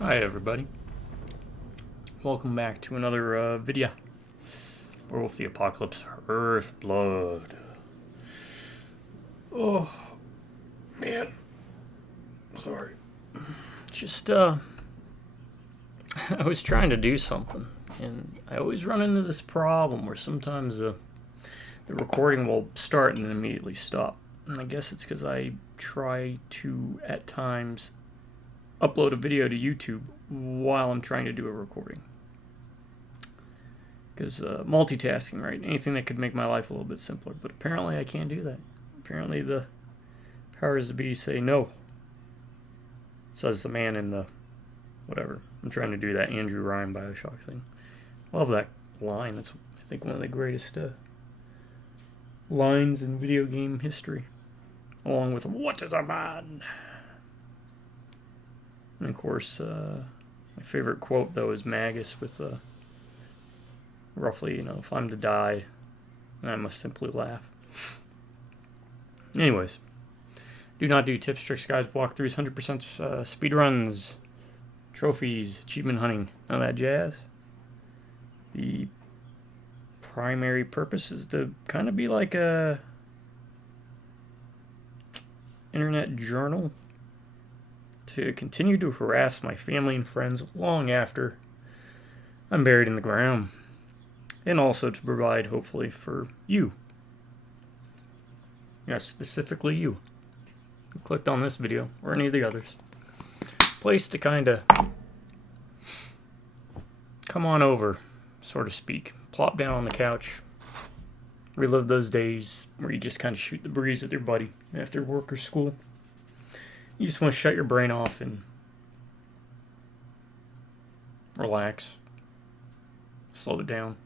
Hi everybody, welcome back to another video. Werewolf the Apocalypse Earthblood. Oh man, sorry. Just I was trying to do something, and I always run into this problem where sometimes the recording will start and then immediately stop. And I guess it's because I try to, at times, upload a video to YouTube while I'm trying to do a recording. Because multitasking, right? Anything that could make my life a little bit simpler. But apparently I can't do that. Apparently the powers that be say no. Says the man in the whatever. I'm trying to do that Andrew Ryan Bioshock thing. Love that line. That's, I think, one of the greatest lines in video game history. Along with, "What is a man?" And of course, my favorite quote, though, is Magus with roughly, if I'm to die, then I must simply laugh. Anyways, do not do tips, tricks, guides, walkthroughs, 100% speedruns, trophies, achievement hunting, none of that jazz. The primary purpose is to kind of be like a internet journal, to continue to harass my family and friends long after I'm buried in the ground, and also to provide, hopefully, for you. Yes, specifically you who clicked on this video or any of the others. Place to kind of come on over, so to speak. Plop down on the couch. Relive those days where you just kind of shoot the breeze with your buddy after work or school. You just want to shut your brain off and relax. Slow it down.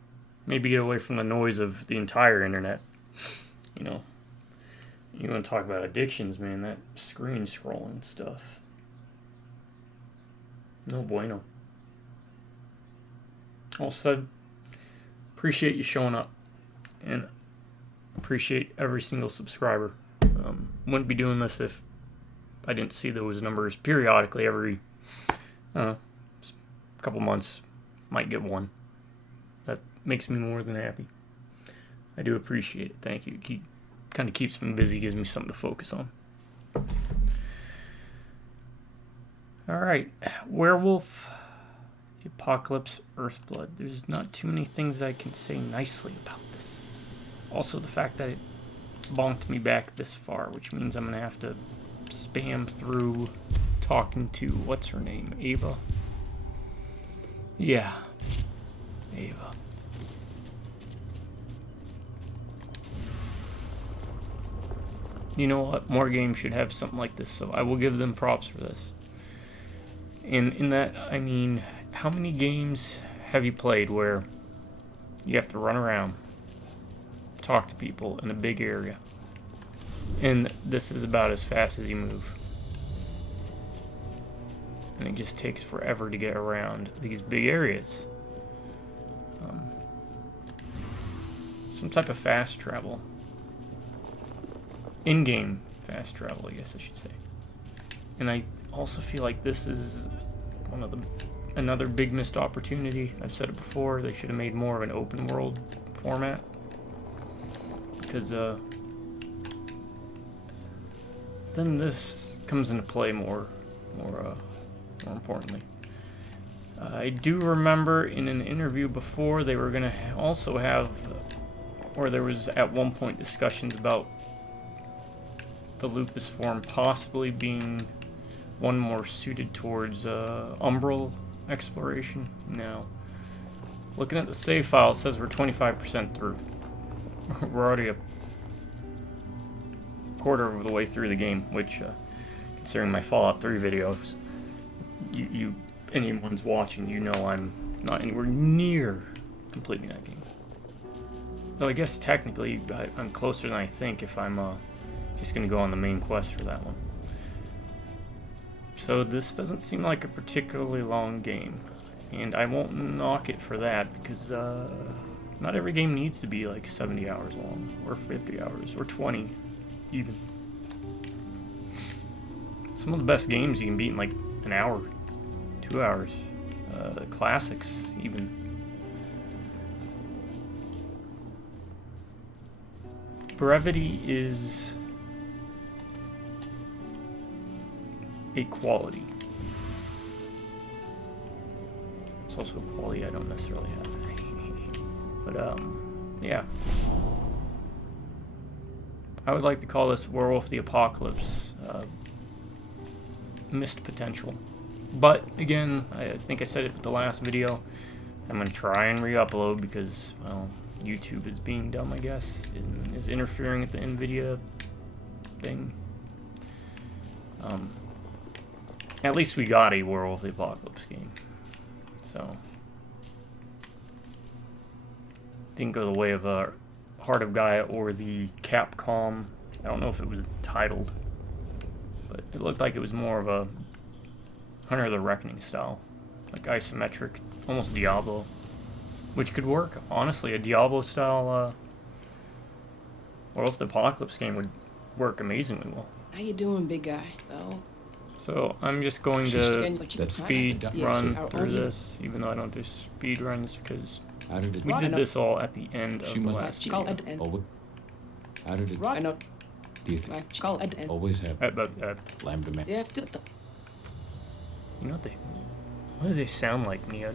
Maybe get away from the noise of the entire internet. You want to talk about addictions, man. That screen scrolling stuff. No bueno. Also, appreciate you showing up. And appreciate every single subscriber. Wouldn't be doing this if I didn't see those numbers periodically. Every couple months, might get one. That makes me more than happy. I do appreciate it. Thank you. Kind of keeps me busy, gives me something to focus on. Alright, Werewolf The Apocalypse Earthblood. There's not too many things I can say nicely about this. Also, the fact that it bonked me back this far, which means I'm going to have to spam through talking to, what's her name, Ava? Yeah, Ava. You know what? More games should have something like this, so I will give them props for this. And in that, I mean, how many games have you played where you have to run around, talk to people in a big area, and this is about as fast as you move, and it just takes forever to get around these big areas? Some type of fast travel, in-game fast travel, I guess I should say. And I also feel like this is another big missed opportunity. I've said it before, they should have made more of an open world format, because then this comes into play more importantly. I do remember in an interview before they were going to also have, or there was at one point discussions about the Lupus form possibly being one more suited towards umbral exploration. Now, looking at the save file, it says we're 25% through. We're already a quarter of the way through the game, which, considering my Fallout 3 videos, anyone's watching, I'm not anywhere near completing that game. Though I guess technically I'm closer than I think if I'm just going to go on the main quest for that one. So this doesn't seem like a particularly long game, and I won't knock it for that, because not every game needs to be like 70 hours long, or 50 hours, or 20 even. Some of the best games you can beat in like an hour to 2 hours. Classics, even. Brevity is a quality. It's also a quality I don't necessarily have. But, yeah. I would like to call this Werewolf the Apocalypse missed potential. But, again, I think I said it with the last video. I'm going to try and re-upload because, well, YouTube is being dumb, I guess, and is interfering with the NVIDIA thing. At least we got a Werewolf the Apocalypse game. So, didn't go the way of Heart of Gaia or the Capcom. I don't know if it was titled, but it looked like it was more of a Hunter of the Reckoning style, like isometric, almost Diablo, which could work. Honestly, a Diablo style Werewolf the Apocalypse game would work amazingly well. How you doing, big guy? Oh. So I'm just going to speed run through this, even though I don't do speed runs because we did this all at the end of the last video. How did it? I know. Do you think always have lambda man? Yeah, still. You know what do they sound like, Mia?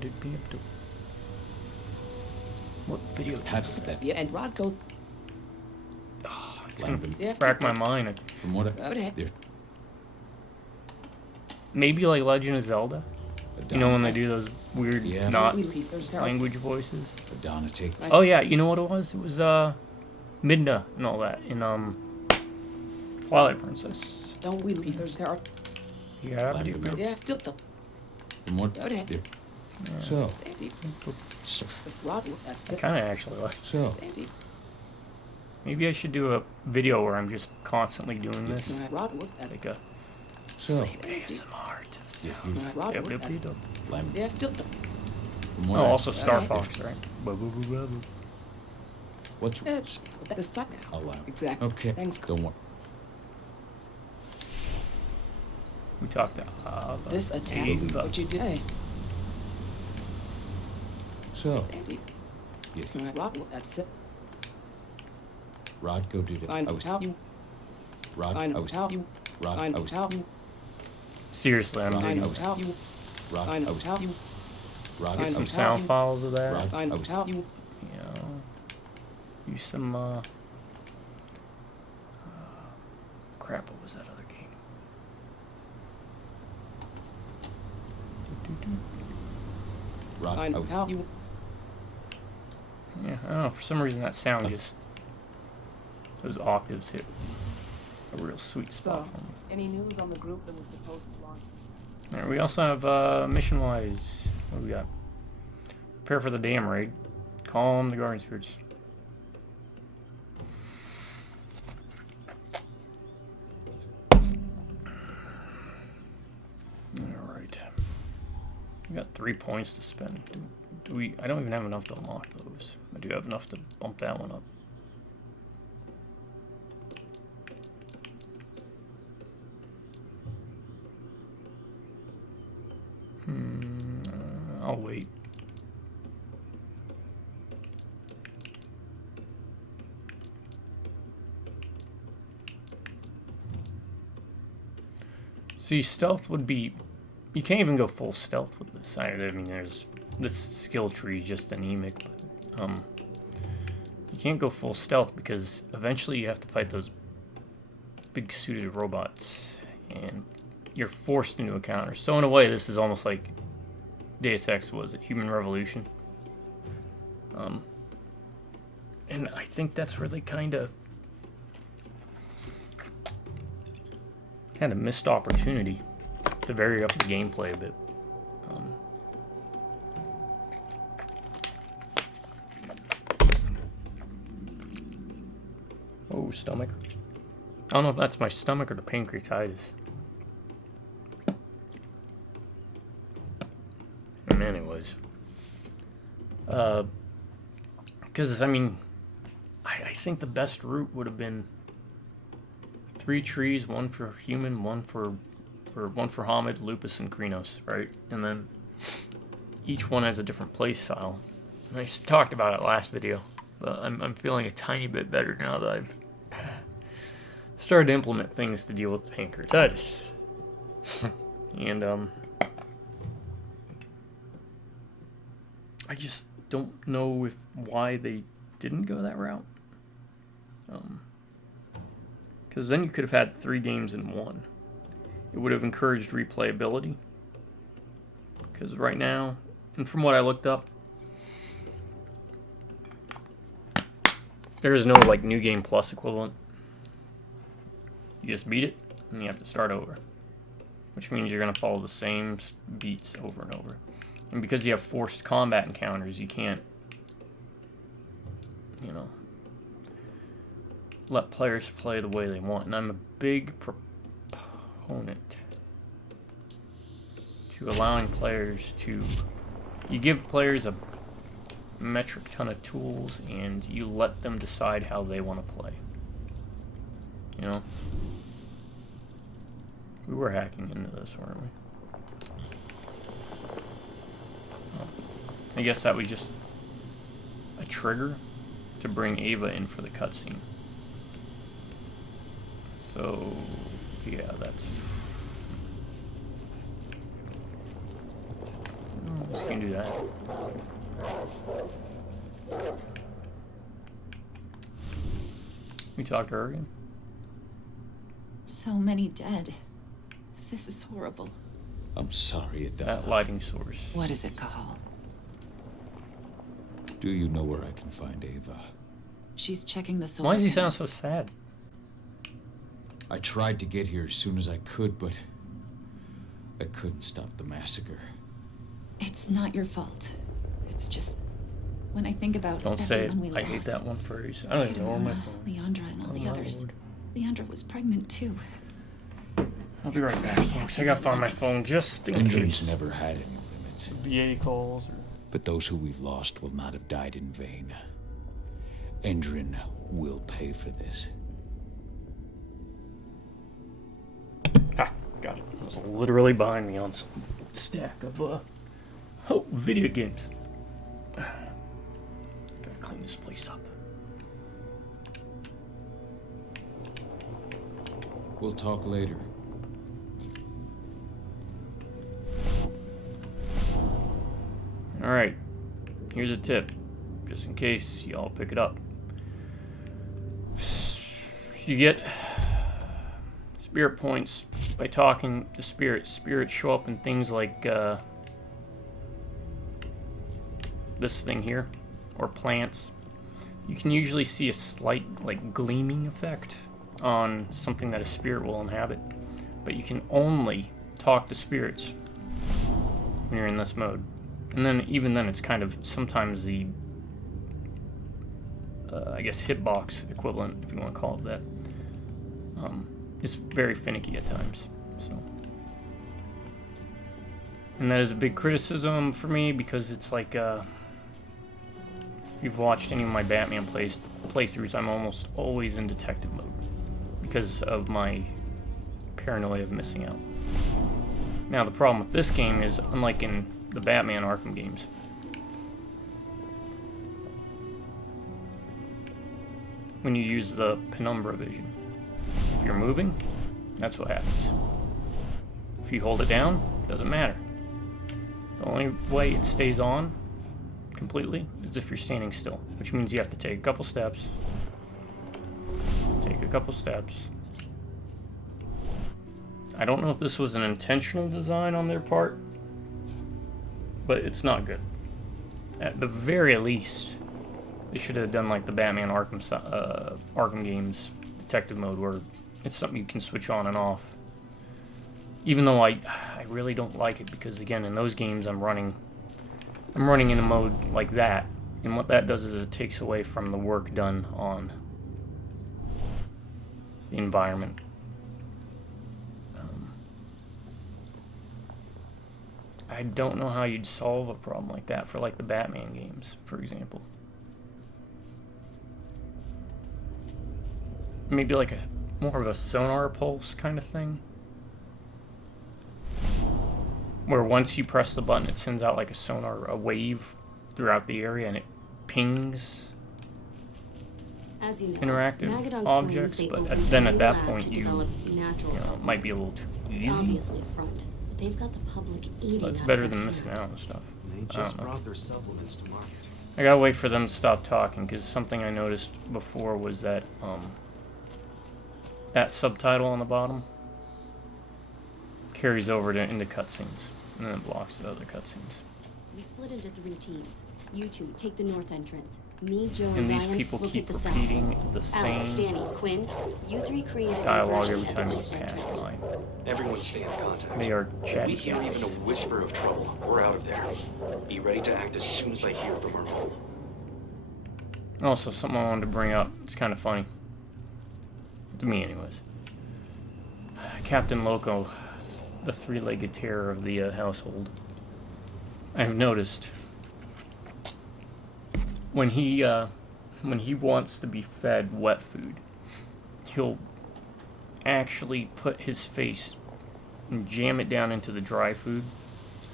What video? How does that? Yeah, and Rodko. Oh, it's gonna rack my mind. From what Maybe like Legend of Zelda. You know when they do those weird not language voices. Oh yeah, you know what it was? It was Midna and all that in Twilight Princess. Don't we lose there's there? Yeah, yeah, still. From what? So. That's I kind of actually like. So. Maybe I should do a video where I'm just constantly doing this, like a sleep ASMR to the sounds. Yeah, still. Oh, also Star Fox, right? What's the start now? allow? Exactly. Okay. Thanks. Don't worry. We talked This attack. Ava. What you did? Hey. So. Yeah. That's it. Rod, go do that. I was how you. Rod, I was how you. Rod, I was how you. Seriously, I'm I doing was how you. Rod, I was how you. Rod, get some sound files of that. Rod, I was how you. You know, use some crap. What was that other game? Rod, I know how you. Yeah, I don't know. For some reason, that sound just those octaves hit a real sweet spot for me. Any news on the group that was supposed to launch? All right, we also have mission-wise. What do we got? Prepare for the dam raid. Calm the guardian spirits. All right. We got 3 points to spend. Do we? I don't even have enough to unlock those. I do have enough to bump that one up. I'll wait. See, stealth would be... You can't even go full stealth with this. I mean, there's... This skill tree is just anemic, but... You can't go full stealth because eventually you have to fight those big suited robots. And you're forced into a counter. So in a way, this is almost like Deus Ex was it, Human Revolution. And I think that's where they kind of had a missed opportunity to vary up the gameplay a bit. Oh, stomach. I don't know if that's my stomach or the pancreatitis. Anyways. Because, I mean, I think the best route would have been 3 trees, 1 for human, 1 for or one for Hamid, Lupus, and Krynos, right? And then each one has a different play style. And I talked about it last video, but I'm feeling a tiny bit better now that I've started to implement things to deal with pancreatitis. And I just don't know why they didn't go that route. Because then you could have had 3 games in one. It would have encouraged replayability. Because right now, and from what I looked up, there is no like New Game Plus equivalent. You just beat it, and you have to start over. Which means you're going to follow the same beats over and over. And because you have forced combat encounters, you can't, you know, let players play the way they want. And I'm a big proponent to allowing players to... You give players a metric ton of tools, and you let them decide how they want to play. You know? We were hacking into this, weren't we? Oh. I guess that was just a trigger to bring Ava in for the cutscene. So, yeah, that's... Oh, let's can do that. We talked to her again? So many dead. This is horrible. I'm sorry, Adana. That lighting source. What is it, Cahal? Do you know where I can find Ava? She's checking the solar Why does he sound panels. so sad? I tried to get here as soon as I could, but I couldn't stop the massacre. It's not your fault. It's just when I think about Don't say it. everyone we I hate lost. that one phrase. I don't even know where my phone is. Leandra and all Oh, the my others. Lord. Leandra was pregnant too. I'll be right back, folks. I gotta find my phone just in Engines case. never had any limits. VA calls or... But those who we've lost will not have died in vain. Endrin will pay for this. Ah, got it. It was literally behind me on some stack of video games. Gotta clean this place up. We'll talk later. Alright, here's a tip, just in case y'all pick it up. You get spirit points by talking to spirits. Spirits show up in things like this thing here, or plants. You can usually see a slight like gleaming effect on something that a spirit will inhabit, but you can only talk to spirits when you're in this mode. And then, even then, it's kind of sometimes the, I guess, hitbox equivalent, if you want to call it that. It's very finicky at times. So, and that is a big criticism for me because it's like, if you've watched any of my Batman playthroughs, I'm almost always in detective mode because of my paranoia of missing out. Now, the problem with this game is, unlike in the Batman Arkham games, when you use the penumbra vision, if you're moving, that's what happens. If you hold it down, doesn't matter. The only way it stays on completely is if you're standing still, which means you have to take a couple steps, I don't know if this was an intentional design on their part, but it's not good. At the very least, they should have done like the Batman Arkham games detective mode, where it's something you can switch on and off. Even though I really don't like it, because again, in those games I'm running in a mode like that, and what that does is it takes away from the work done on the environment. I don't know how you'd solve a problem like that for like the Batman games, for example. Maybe like more of a sonar pulse kind of thing. where once you press the button, it sends out like a sonar, a wave throughout the area, and it pings As you know, interactive Magadon objects, claims they but opened then a at new that lab point to you develop natural it might be a little supplements. too It's easy. obviously a front, but they've got the public eating But it's out better of than their missing hand. out on stuff. They I just don't know. brought their supplements to market. I gotta wait for them to stop talking, because something I noticed before was that that subtitle on the bottom carries over into cutscenes, and then it blocks the other cutscenes. We split into 3 teams. You two take the north entrance. Me, Joe, and And these Ryan people will keep take the south. repeating the Alex, same Danny, Quinn, you 3 create a dialogue diversion every at time the you east pass entrance. by. Everyone stay in contact. They are If we chatty hear Cathy's. even a whisper of trouble, we're out of there. Be ready to act as soon as I hear from our home. Also, something I wanted to bring up. It's kind of funny. To me, anyways. Captain Loco, the 3-legged terror of the household. I've noticed when he wants to be fed wet food, he'll actually put his face and jam it down into the dry food.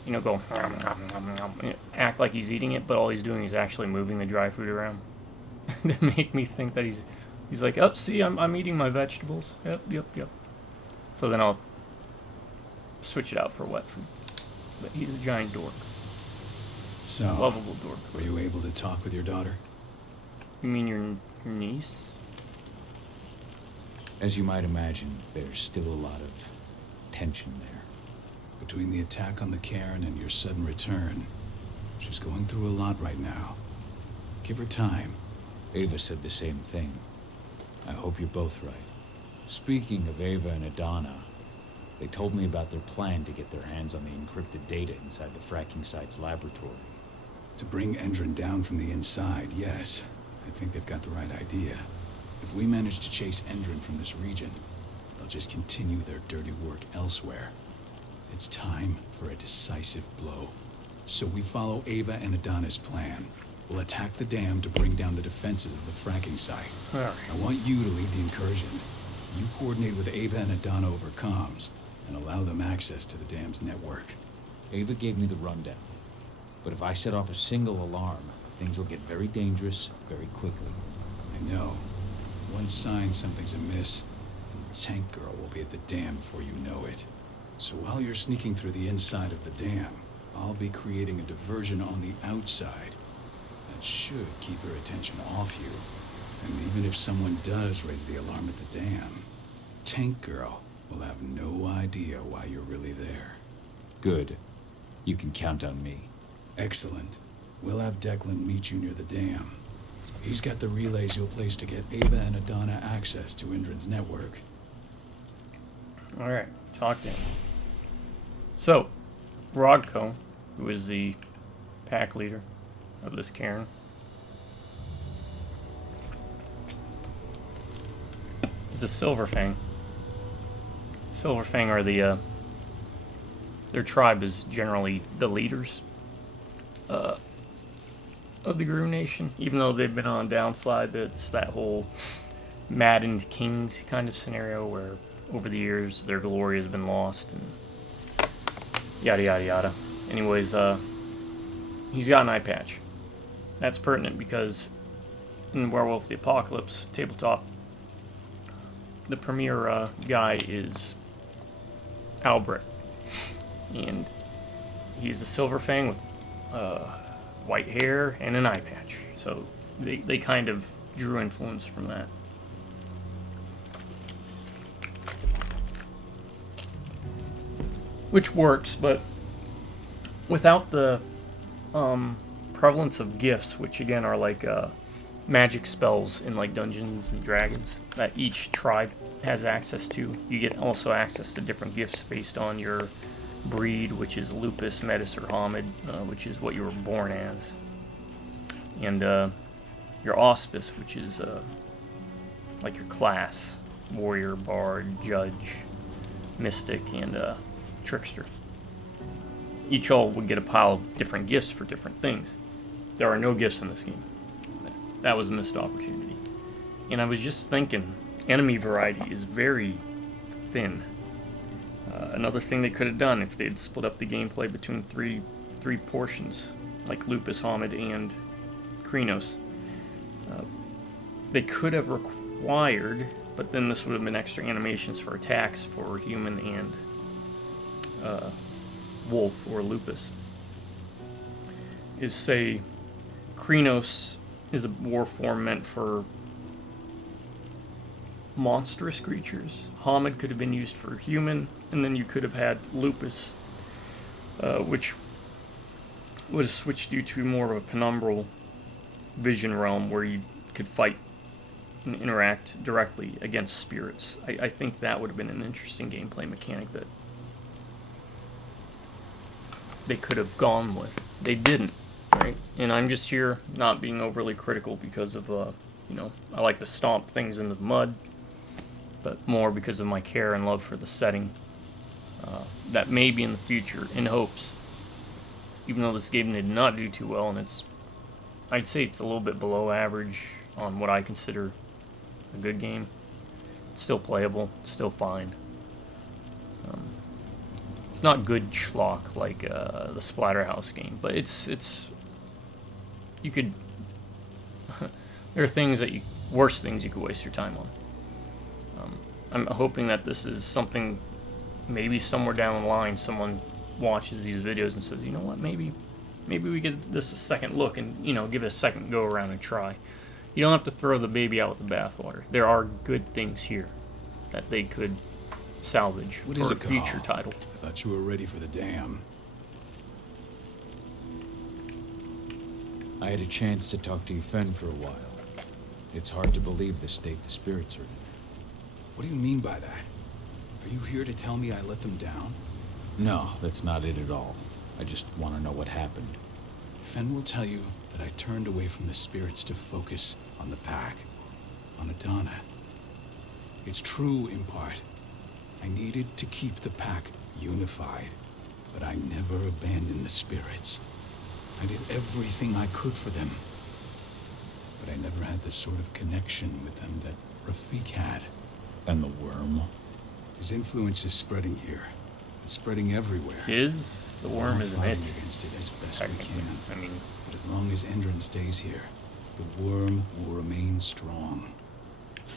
You know, go nom, nom, nom, nom, and act like he's eating it, but all he's doing is actually moving the dry food around to make me think that he's like, oh, see, I'm eating my vegetables. Yep. So then I'll switch it out for wet food. But he's a giant dork, So, lovable dork. were you able to talk with your daughter? You mean your niece? As you might imagine, there's still a lot of tension there. Between the attack on the cairn and your sudden return, she's going through a lot right now. Give her time. Ava said the same thing. I hope you're both right. Speaking of Ava and Adana, they told me about their plan to get their hands on the encrypted data inside the fracking site's laboratory. To bring Endron down from the inside, yes. I think they've got the right idea. If we manage to chase Endron from this region, they'll just continue their dirty work elsewhere. It's time for a decisive blow. So we follow Ava and Adana's plan. We'll attack the dam to bring down the defenses of the fracking site. Alright. I want you to lead the incursion. You coordinate with Ava and Adana over comms, and allow them access to the dam's network. Ava gave me the rundown. But if I set off a single alarm, things will get very dangerous very quickly. I know. One sign something's amiss, and the tank girl will be at the dam before you know it. So while you're sneaking through the inside of the dam, I'll be creating a diversion on the outside. That should keep her attention off you. And even if someone does raise the alarm at the dam, Tank Girl will have no idea why you're really there. Good. You can count on me. Excellent. We'll have Declan meet you near the dam. He's got the relays you'll place to get Ava and Adana access to Indran's network. Alright, talk then. So, Rodko, who is the pack leader of this cairn, is the Silverfang. Silverfang are the, their tribe is generally the leaders of the Gru Nation, even though they've been on downslide. It's that whole maddened king kind of scenario where over the years their glory has been lost and yada yada yada. Anyways, he's got an eye patch. That's pertinent because in Werewolf The Apocalypse tabletop, the premier guy is Albrecht, and he's a Silverfang with white hair and an eye patch. So they kind of drew influence from that. Which works, but without the prevalence of gifts, which again are like magic spells in like Dungeons and Dragons that each tribe has access to. You get also access to different gifts based on your breed, which is Lupus, Metis, or Homid, which is what you were born as, and your Auspice, which is like your class: Warrior, Bard, Judge, Mystic, and Trickster. Each all would get a pile of different gifts for different things. There are no gifts in this game. That was a missed opportunity. And I was just thinking, enemy variety is very thin. Another thing they could have done if they'd split up the gameplay between three portions, like Lupus, Hamid, and Krynos. They could have required, but then this would have been extra animations for attacks for human and wolf or Lupus. Is say Krynos is a war form meant for monstrous creatures. Hamid could have been used for human, and then you could have had Lupus, which would have switched you to more of a penumbral vision realm where you could fight and interact directly against spirits. I think that would have been an interesting gameplay mechanic that they could have gone with. They didn't, right? And I'm just here not being overly critical because of, I like to stomp things into the mud, but more because of my care and love for the setting. That may be in the future, in hopes. Even though this game did not do too well, and I'd say it's a little bit below average on what I consider a good game. It's still playable, it's still fine. It's not good schlock like the Splatterhouse game, but it's you could there are things that worse things you could waste your time on. I'm hoping that this is something, maybe somewhere down the line someone watches these videos and says, you know what, maybe we give this a second look and, give it a second go around and try. You don't have to throw the baby out with the bathwater. There are good things here that they could salvage What for is a it, future Carl? title. I thought you were ready for the dam. I had a chance to talk to Yfen for a while. It's hard to believe the state the spirits are in. What do you mean by that? Are you here to tell me I let them down? No, that's not it at all. I just want to know what happened. Fen will tell you that I turned away from the spirits to focus on the pack, on Adana. It's true in part. I needed to keep the pack unified, but I never abandoned the spirits. I did everything I could for them, but I never had the sort of connection with them that Rafik had. And the worm? His influence is spreading here. It's spreading everywhere. The worm We're isn't it? fighting against it as best we Technically. can. I mean, But as long as Endron stays here, the worm will remain strong.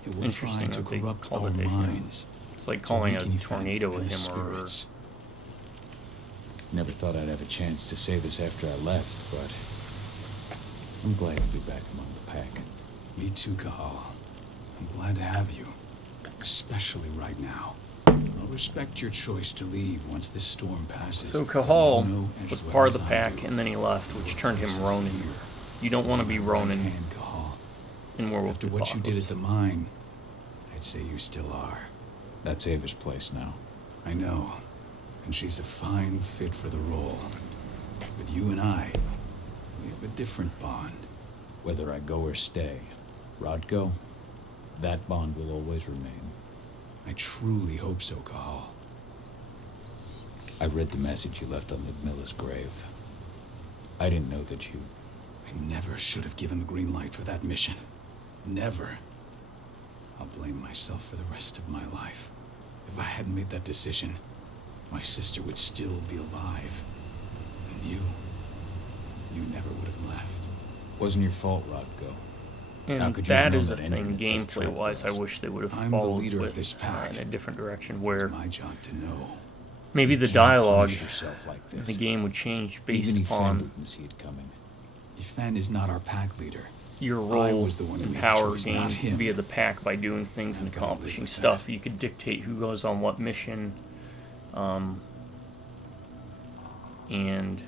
It will try interesting to that they corrupt call our it a him. minds. it's like to calling a weaken Yfen tornado a and him the or her. spirits. Never thought I'd have a chance to say this after I left, but I'm glad to be back among the pack. Me too, Kahal. I'm glad to have you. Especially right now. I'll respect your choice to leave once this storm passes. So but Kahal you know as was well part of as the I pack, do, and then he left, which turned him this is Ronin. here. You don't want to be Ronin Right hand, Kahal. in Werewolf After The what you did at Apocalypse. the mine, I'd say you still are. That's Ava's place now. I know. And she's a fine fit for the role. But you and I, we have a different bond. Whether I go or stay, Rodko, that bond will always remain. I truly hope so, Kahal. I read the message you left on Ludmilla's grave. I didn't know that you... I never should have given the green light for that mission. Never. I'll blame myself for the rest of my life. If I hadn't made that decision, my sister would still be alive. And you never would have left. Wasn't your fault, Rodko. How And could you have that known is a that thing, Endron had set a trap for gameplay-wise, I us? wish they would have I'm the followed leader of with this pack. in a different direction, It's where my job to know. maybe the Can't dialogue punish yourself like in this. the game would change based Even upon didn't see it coming. Yfen is not our pack leader. your I role was the one who in made the power choice, not gained him. via the pack by doing things and I've gotta live accomplishing with stuff. that. You could dictate who goes on what mission, and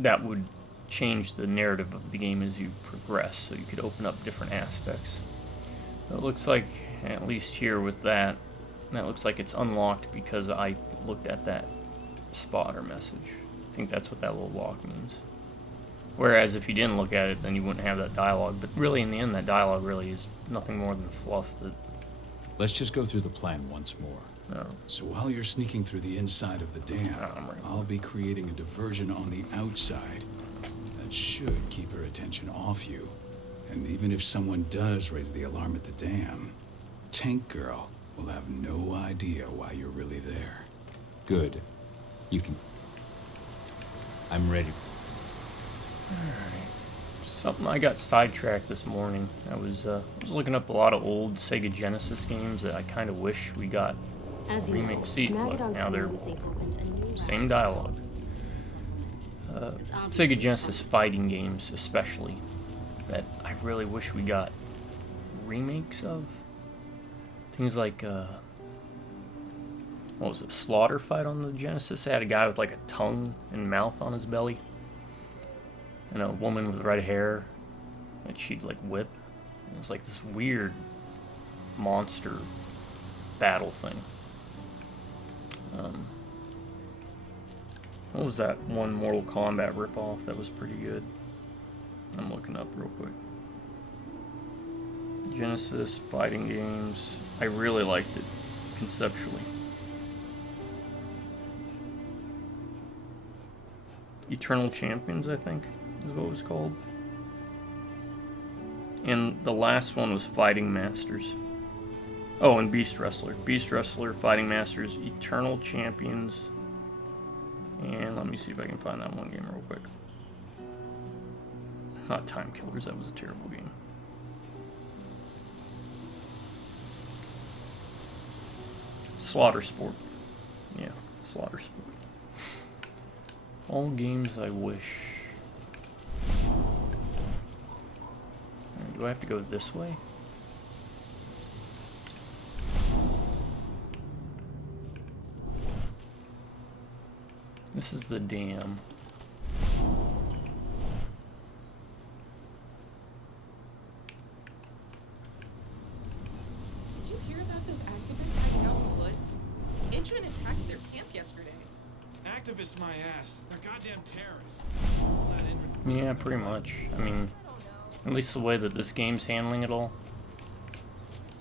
that would change the narrative of the game as you progress, so you could open up different aspects. It looks like, at least here with that looks like it's unlocked because I looked at that spotter message. I think that's what that little lock means. Whereas if you didn't look at it, then you wouldn't have that dialogue. But really, in the end, that dialogue really is nothing more than fluff. Let's just go through the plan once more. So while you're sneaking through the inside of the dam, I'm ready. I'll be creating a diversion on the outside that should keep her attention off you. And even if someone does raise the alarm at the dam, Tank Girl will have no idea why you're really there. Good. You can... I'm ready. Alright. Something I got sidetracked this morning. I was looking up a lot of old Sega Genesis games that I kind of wish we got As you remake. know, See, look, Magadon now they're claims they've opened a new same lab. dialogue. It's Sega obviously Genesis coming. fighting games, especially, that I really wish we got remakes of. Things like, what was it, Slaughter Fight on the Genesis? It had a guy with like a tongue and mouth on his belly, and a woman with red hair that she'd like whip. It was like this weird monster battle thing. What was that one Mortal Kombat ripoff that was pretty good? I'm looking up real quick. Genesis fighting games. I really liked it conceptually. Eternal Champions, I think, is what it was called. And the last one was Fighting Masters. Oh, and Beast Wrestler. Beast Wrestler, Fighting Masters, Eternal Champions. And let me see if I can find that one game real quick. Not Time Killers, that was a terrible game. Slaughter Sport. Yeah, Slaughter Sport. All games I wish. Alright, do I have to go this way? This is the dam. Did you hear about those activists hiding out in the woods? Intran attacked their camp yesterday. Activists my ass. They're goddamn terrorists. Yeah, pretty much. I mean, at least the way that this game's handling it all.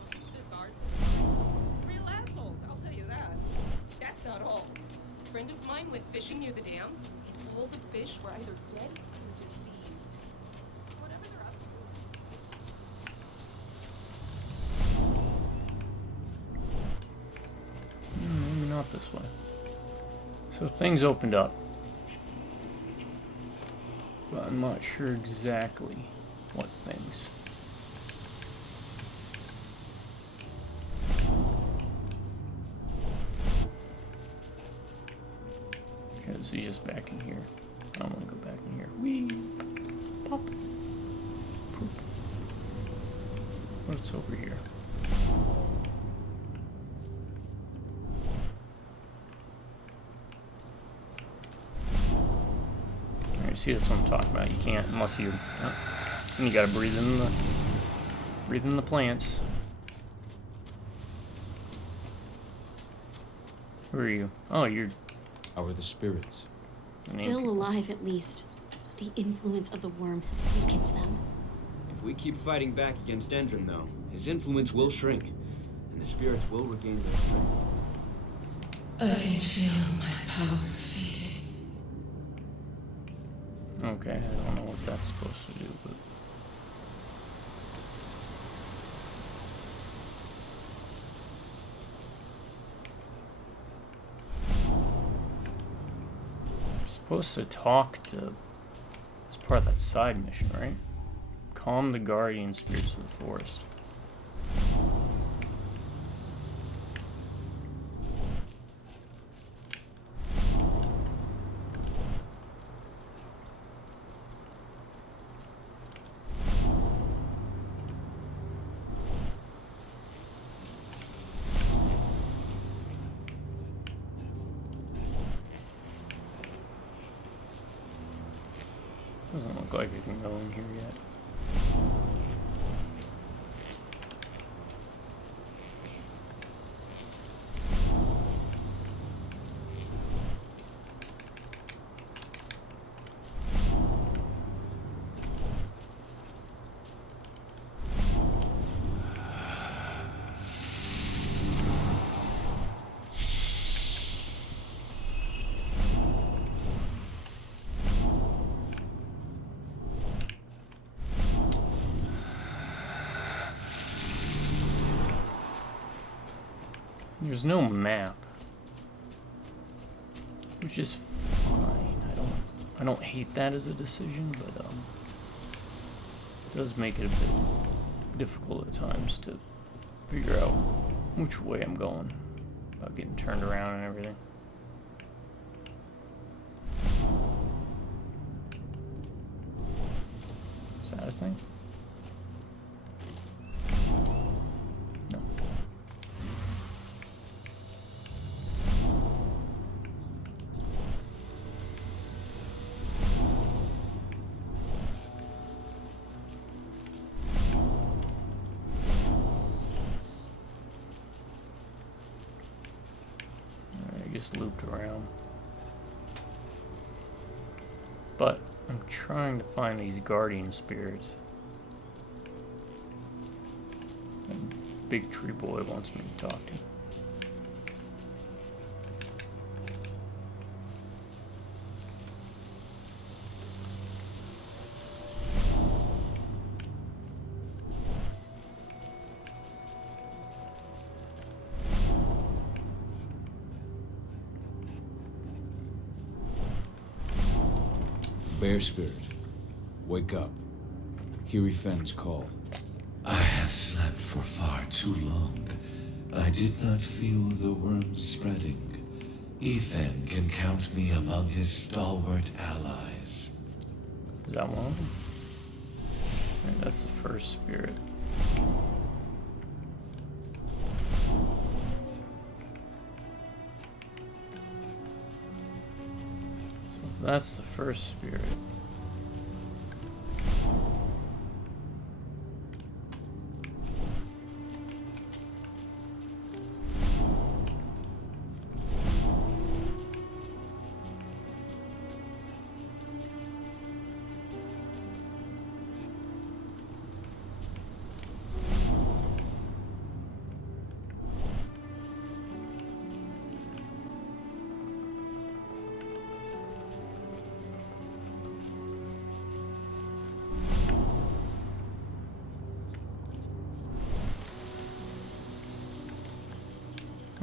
The guards real assholes, I'll tell you that. That's not all. A friend of mine went fishing near the dam, and all the fish were either dead or deceased. Whatever they're up to. Maybe not this way. So things opened up. But I'm not sure exactly what things. Okay, this is just back in here. I want to go back in here. Whee! Pop! Poop. What's over here? Alright, see, that's what I'm talking about. You can't unless you... and you gotta breathe in the plants. Who are you? Oh, you're... How are the spirits? Still alive, at least. The influence of the worm has weakened them. If we keep fighting back against Endron, though, his influence will shrink, and the spirits will regain their strength. I feel my power fading. Okay, I don't know what that's supposed to do, but... I'm supposed to talk to... It's part of that side mission, right? Calm the guardian spirits of the forest. Doesn't look like I can go in here yet. There's no map, which is fine. I don't hate that as a decision, but it does make it a bit difficult at times to figure out which way I'm going, about getting turned around and everything. Is that a thing? No. I just looped around. But I'm trying to find these guardian spirits. And Big Tree Boy wants me to talk to. Bear Spirit, wake up. Hear Fenn's call. I have slept for far too long. I did not feel the worms spreading. Ethan can count me among his stalwart allies. Is that one of them? Right, that's the first spirit. So that's the first spirit.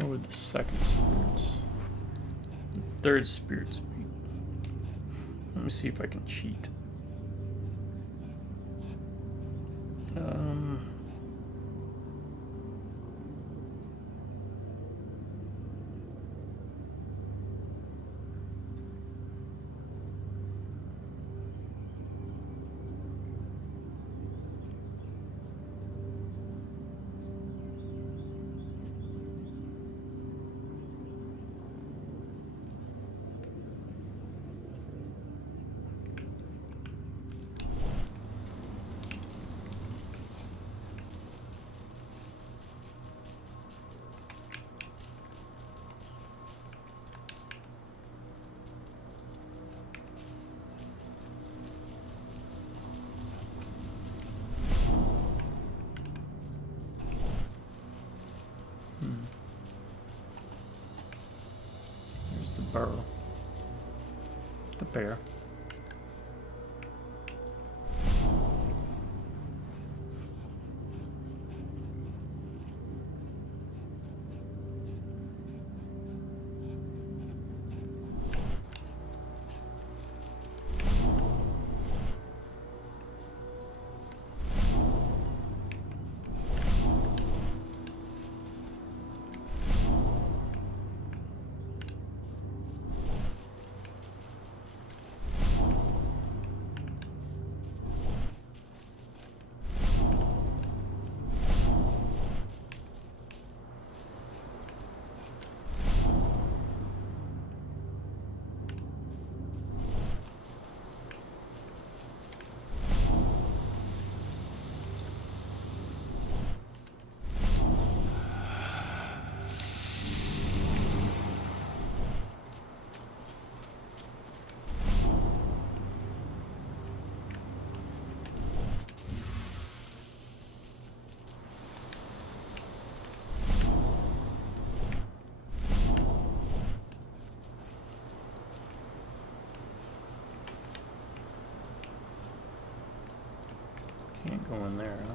Or would the second spirits? The third spirit speak. Let me see if I can cheat. There's the burrow. The bear. Can't go in there, huh?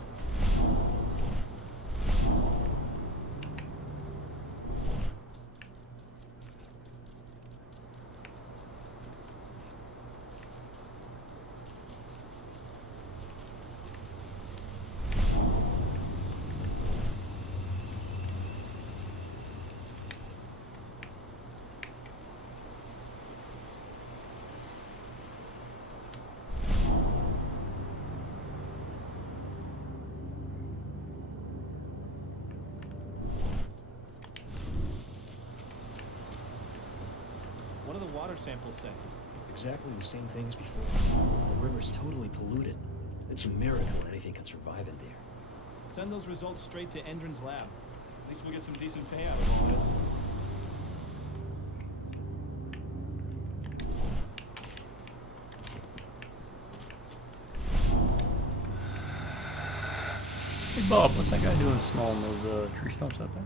What do the water samples say? Exactly the same thing as before. The river's totally polluted. It's a miracle anything can survive in there. Send those results straight to Endron's lab. At least we'll get some decent payout of all this. Hey Bob, what's that guy doing smelling those tree stumps out there?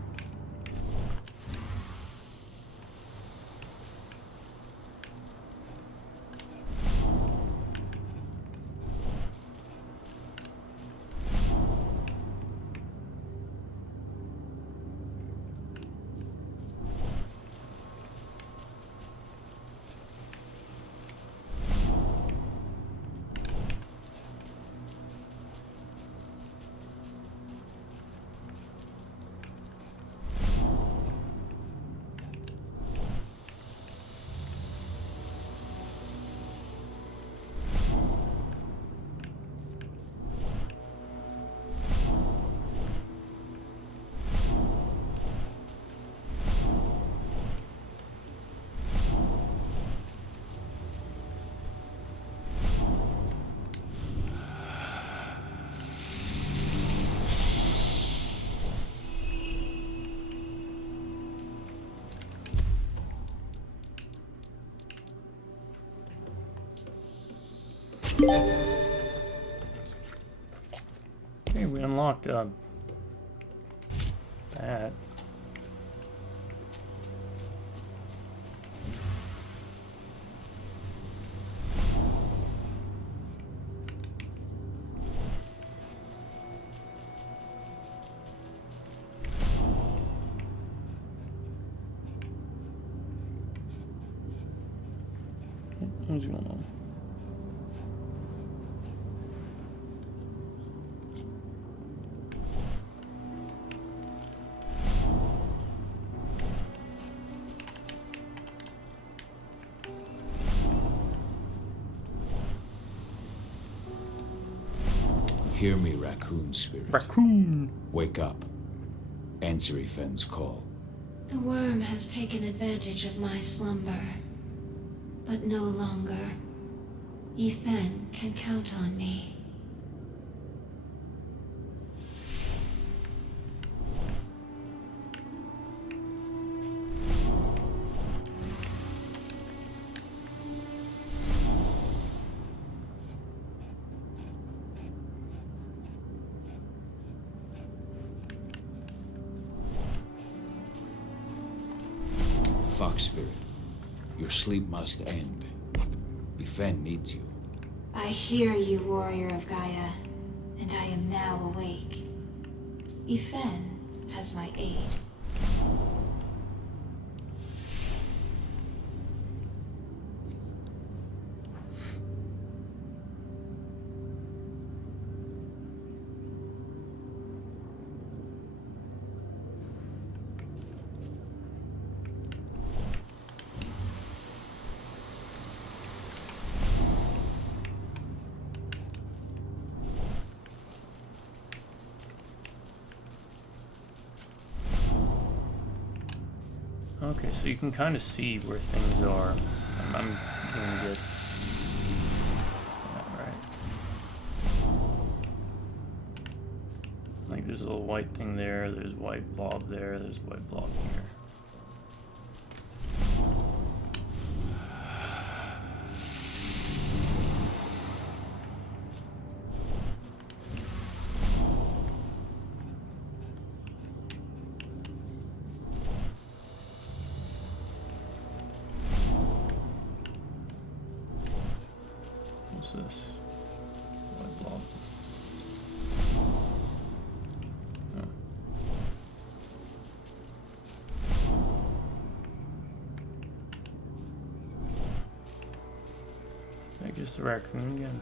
Okay, we unlocked that. What's going on? Hear me, raccoon spirit. Raccoon! Wake up. Answer Ifen's call. The worm has taken advantage of my slumber, but no longer. Ifen can count on me. Fox spirit, your sleep must end. Ifen needs you. I hear you, warrior of Gaia, and I am now awake. Ifen has my aid. Okay, so you can kind of see where things are. I'm doing good. Alright. Like there's a little white thing there, there's white blob there, there's white blob here. What's this? White blob. Oh. Is that just the raccoon again?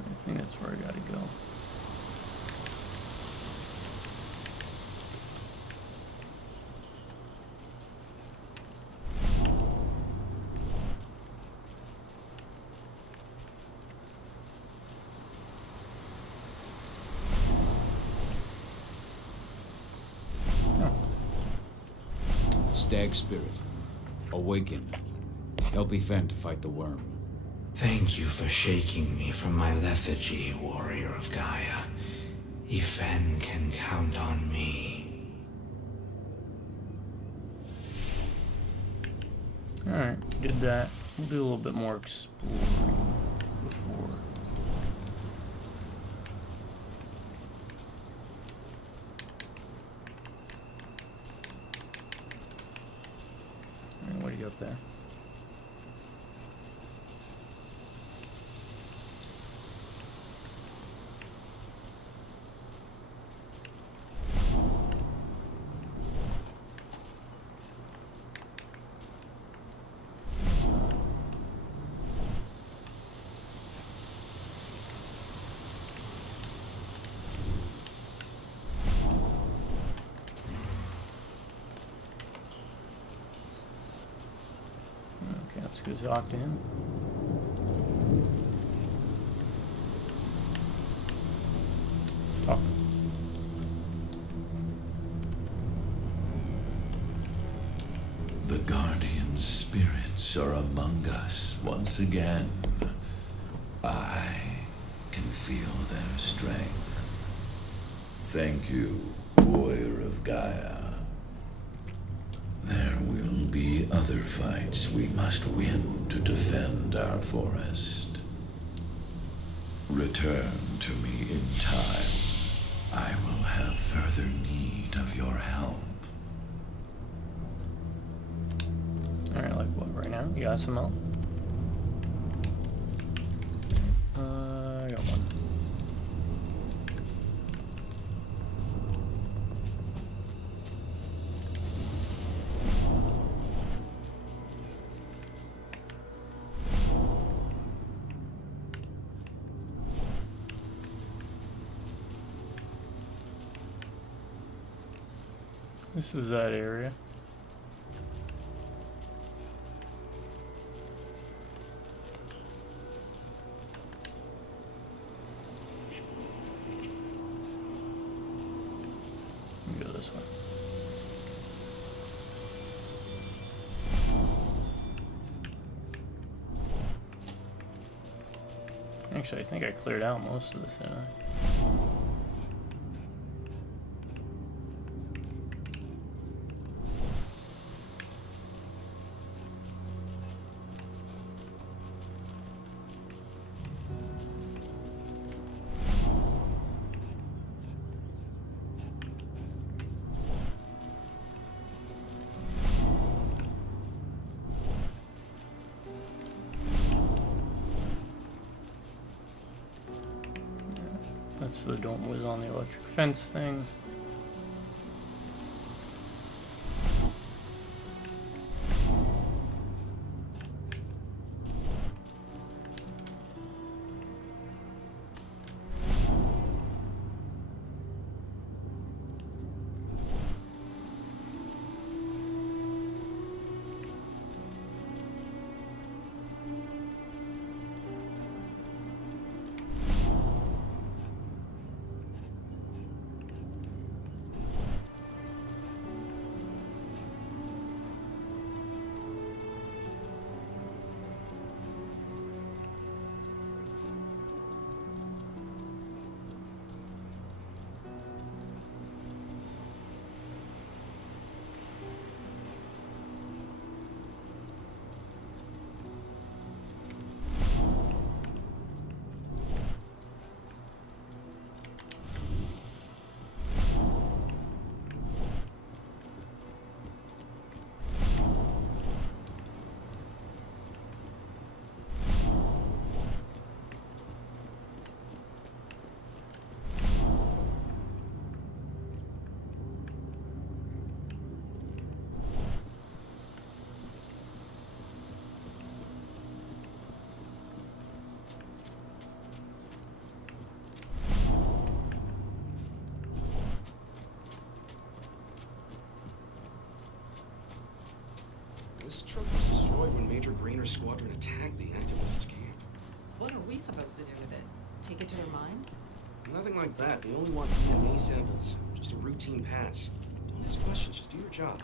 I think that's where I gotta go. Stag Spirit, awaken. Help Yfen to fight the worm. Thank you for shaking me from my lethargy, warrior of Gaia. Yfen can count on me. Alright, did that. We'll do a little bit more exploring before. Alright, what do you got there? Okay, let's go talk to him. Talk. The guardian spirits are among us once again. I can feel their strength. Thank you, warrior of Gaia. There will be other fights we must win to defend our forest. Return to me in time. I will have further need of your help. Alright, like what right now? You got some help? I got one. This is that area. Let me go this way. Actually, I think I cleared out most of this, didn't I? That's the dome was on the electric fence thing. This truck was destroyed when Major Grainer's squadron attacked the activists' camp. What are we supposed to do with it? Take it to her mine? Nothing like that. They only want DNA samples. Just a routine pass. Don't ask questions, just do your job.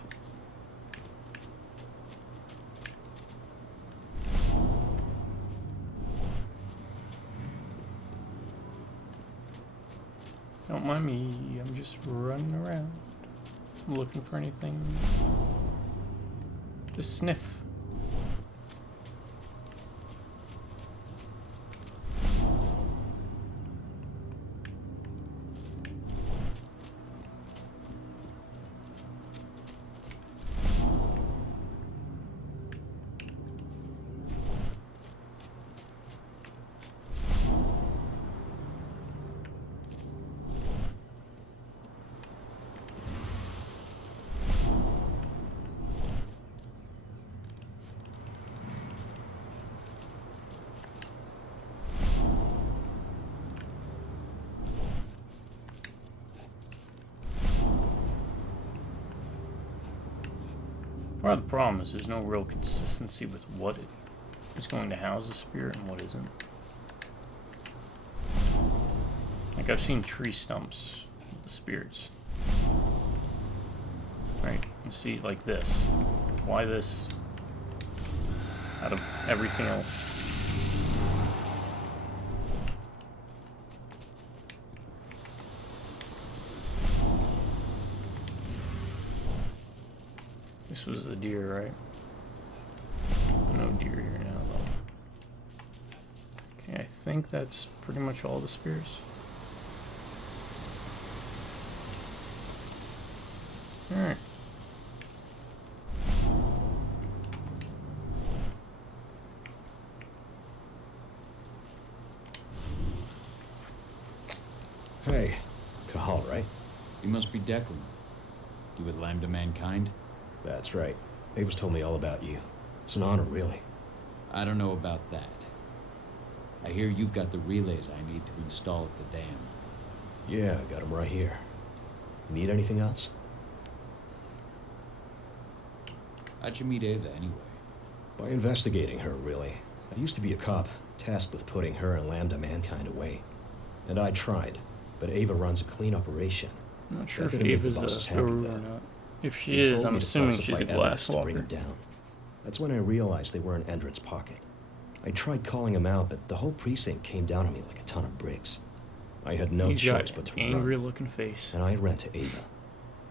Don't mind me, I'm just running around looking for anything to sniff. Part of the problem is there's no real consistency with what it is going to house a spirit and what isn't. Like, I've seen tree stumps with the spirits. Right? You see, like this. Why this out of everything else? This was the deer, right? No deer here now, though. Okay, I think that's pretty much all the spears. Alright. Hey, Cahal, right? You must be Declan. You with Lambda Mankind? That's right. Ava's told me all about you. It's an honor, really. I don't know about that. I hear you've got the relays I need to install at the dam. Yeah, I got them right here. Need anything else? How'd you meet Ava, anyway? By investigating her, really. I used to be a cop, tasked with putting her and Lambda Mankind away. And I tried, but Ava runs a clean operation. I'm not sure That if didn't make the Ava's bosses a happy, guru though. or not. If she They is, told I'm me to assuming falsify she's a evidence glass to bring walker. them down. That's when I realized they were in Endron's pocket. I tried calling him out, but the whole precinct came down on me like a ton of bricks. I had no He's choice got but to an angry run. looking face. And I ran to Ava.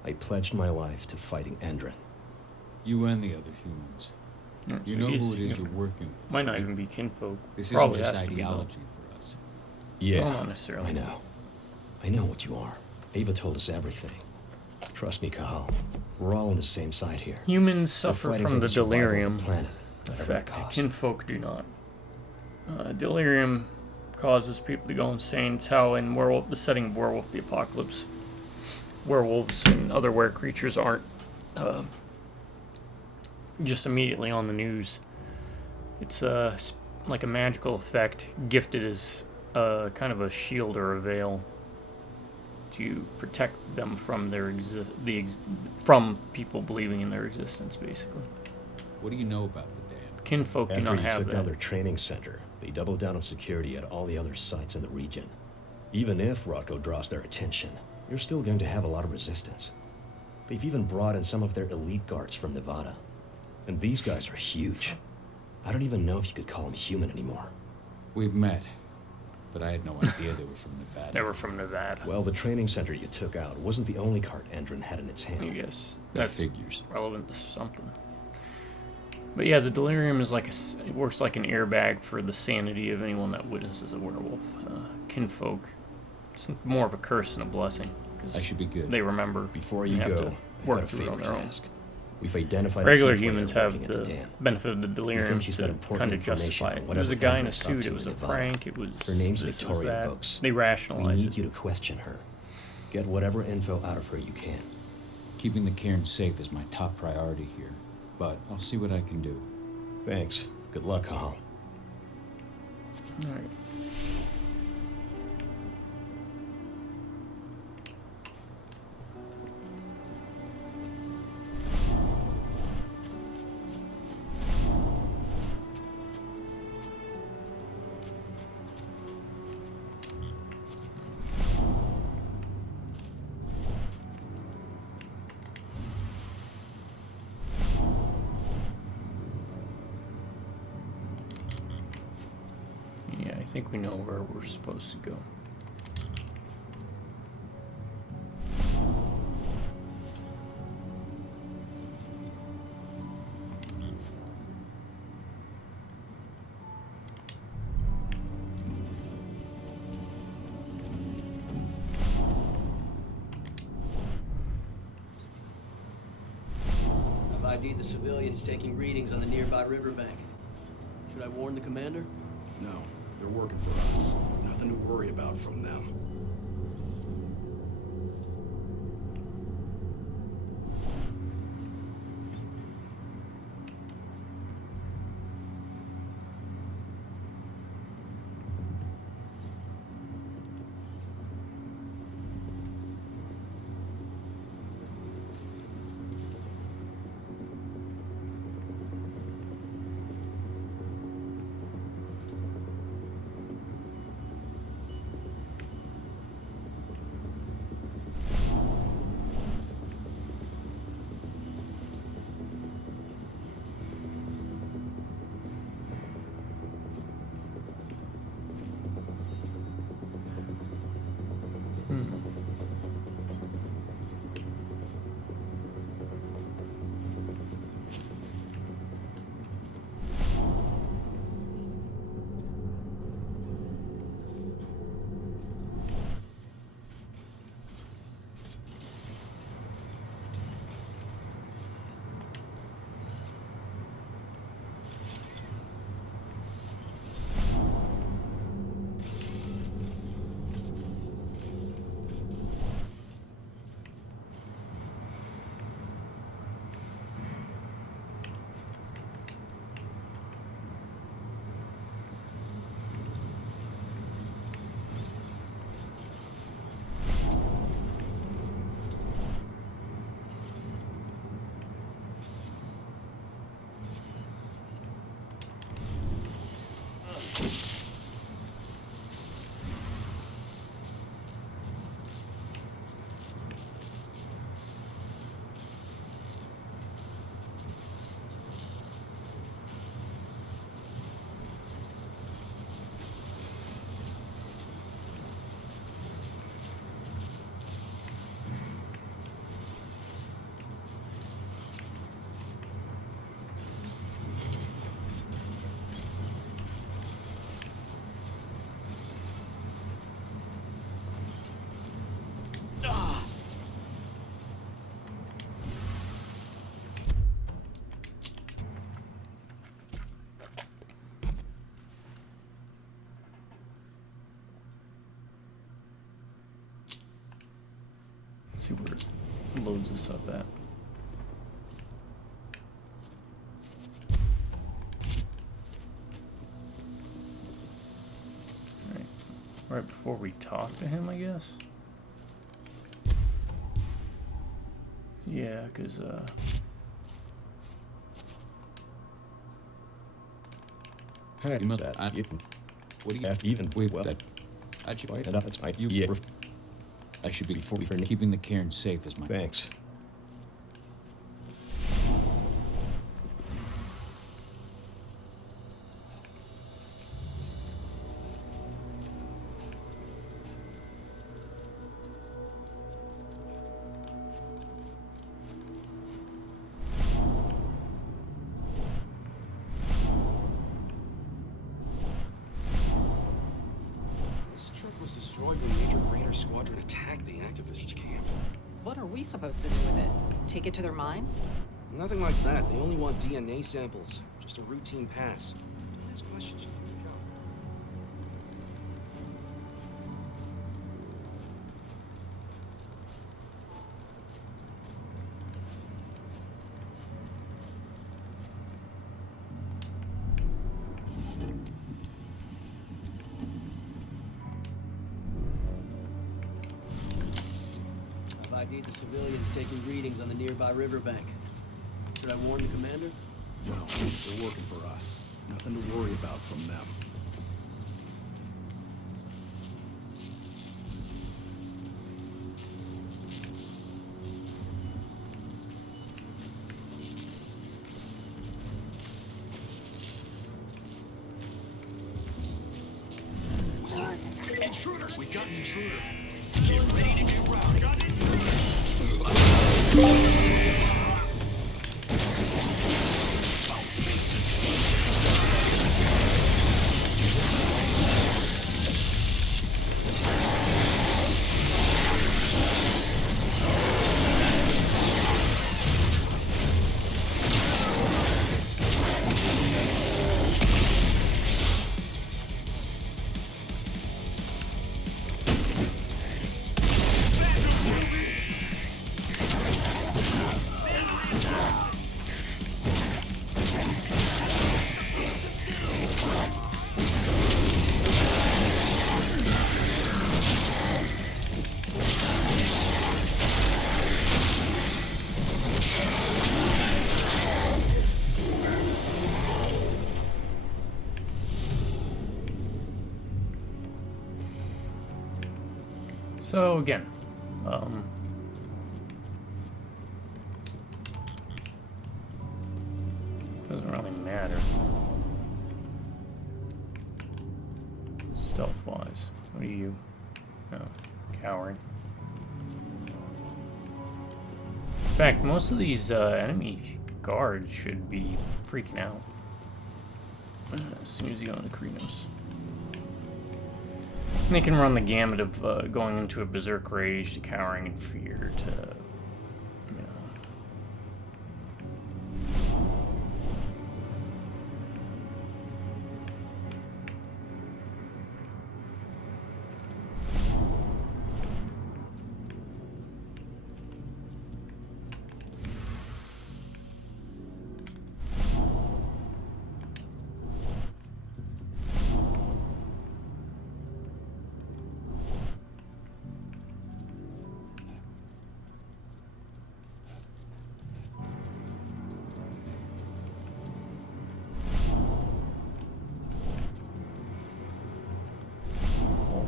I pledged my life to fighting Endron. You and the other humans. You know who it is you're working with. Might not even be kinfolk. This Probably isn't just has to be, though. ideology for us. Yeah, Well, not necessarily. I know. I know what you are. Ava told us everything. Trust me, Cahal. We're all on the same side here. Humans We're suffer fighting from for the survival of delirium the planet, at every effect. cost. Kinfolk do not. Delirium causes people to go insane. It's how in Werewolf, the setting of Werewolf the Apocalypse, werewolves and other were creatures aren't just immediately on the news. It's like a magical effect, gifted as kind of a shield or a veil to protect them from their from people believing in their existence, basically. What do you know about the dam? Kinfolk do After not you have took down that. their training center, they doubled down on security at all the other sites in the region. Even if Rocco draws their attention, you're still going to have a lot of resistance. They've even brought in some of their elite guards from Nevada. And these guys are huge. I don't even know if you could call them human anymore. We've met, but I had no idea they were from Nevada. They were from Nevada. Well, the training center you took out wasn't the only cart Endron had in its hand. I guess That that's figures. relevant to something. But yeah, the delirium is like it works like an airbag for the sanity of anyone that witnesses a werewolf. Kinfolk, it's more of a curse than a blessing. 'Cause I should be good. They remember. Before and you have go, to I've work got a through it on favor their to own. ask. We've identified Regular a key player humans have working at the dam. benefit of the We delirium think she's got to important kind of information justify on it. There whatever was a guy in a Endron's up suit. to It was a in Nevada. prank. It was. Her name's this, it was Victoria that. Vokes. They We rationalize need it. you to question her. Get whatever info out of her you can. Keeping the cairn safe is my top priority here, but I'll see what I can do. Thanks. Good luck, Cahal. All right. Yeah, I think we know where we're supposed to go. ID'd the civilians taking readings on the nearby riverbank. Should I warn the commander? No, they're working for us. Nothing to worry about from them. Let's see where it loads us up at. Right before we talk to him, I guess. Yeah, because Hey, you that? What do you have even? Well, I should it up. It's my you. Yeah. I should be for keeping the cairn safe as my. Thanks. Squadron attacked the activists' camp. What are we supposed to do with it? Take it to their mine? Nothing like that. They only want DNA samples. Just a routine pass. Don't ask questions. You never go. ID'd the civilians taking readings on the nearby riverbank. Should I warn the commander? No, they're working for us. Nothing to worry about from them. Intruders! We got an intruder. Get ready to get rowdy. Got it. So again, doesn't really matter stealth-wise. What are you? No, cowering. In fact, most of these enemy guards should be freaking out as soon as you go into Krenos. They can run the gamut of going into a berserk rage to cowering in fear to, you know.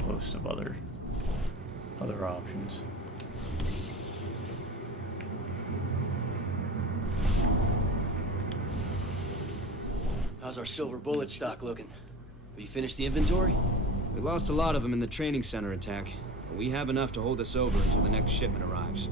Host of other options. How's our silver bullet stock looking? Have you finished the inventory? We lost a lot of them in the training center attack, but we have enough to hold us over until the next shipment arrives.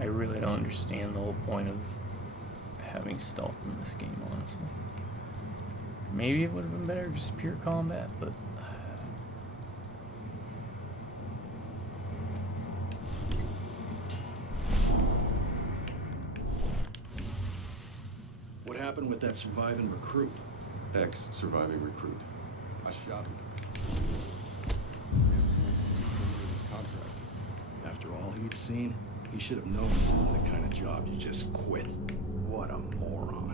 I really don't understand the whole point of having stealth in this game, honestly. Maybe it would have been better just pure combat, but What happened with that surviving recruit? Ex-surviving recruit. I shot him. Contract. After all he'd seen, he should have known this isn't the kind of job you just quit. What a moron.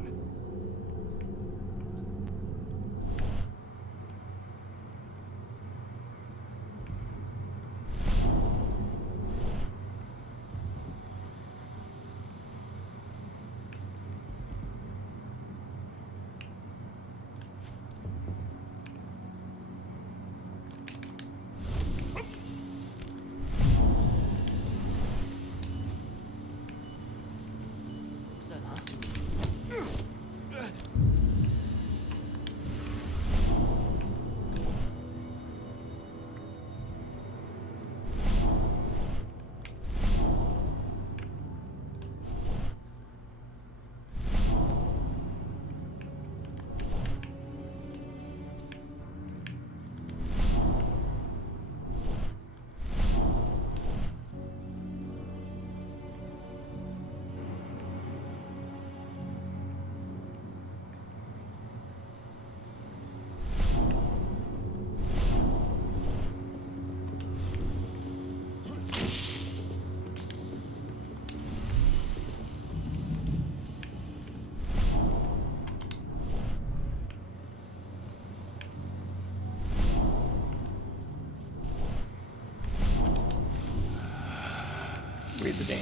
read the dam.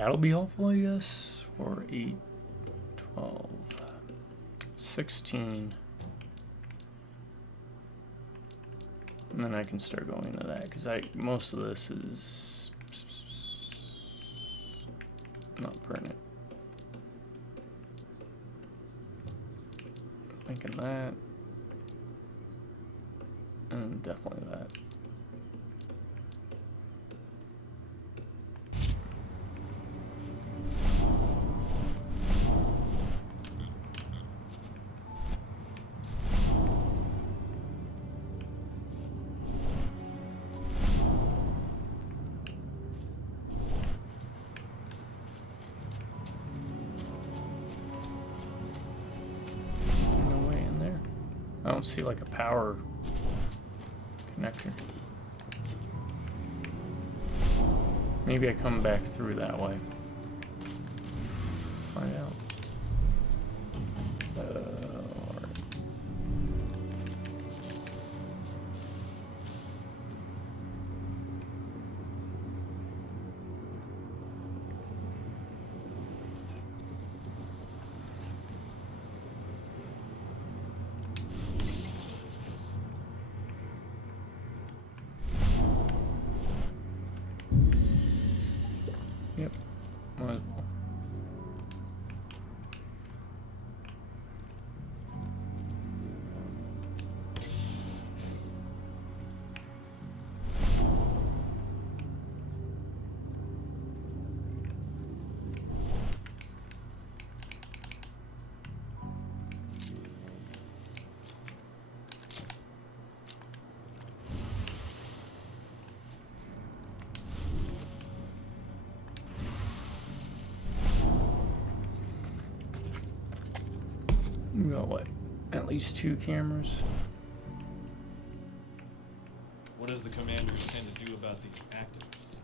That'll be helpful, I guess. 4, 8, 12, 16. And then I can start going into that, because most of this is not pertinent. Thinking that. And definitely that. Is there no way in there? I don't see like a power connector. Maybe I come back through that way. Find out. Alright. Yep, might as well. We got what? At least 2 cameras. What does the commander intend to do about these activists?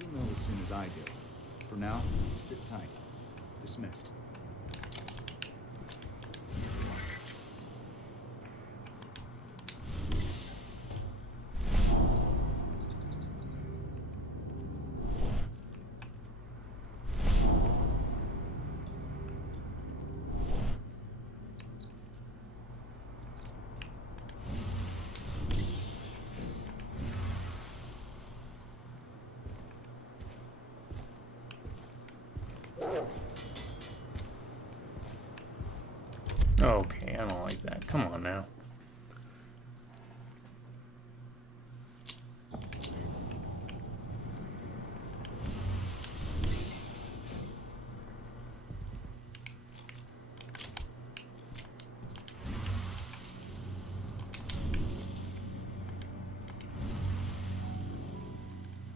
You'll know as soon as I do. For now, sit tight. Dismissed. Okay, I don't like that. Come on now.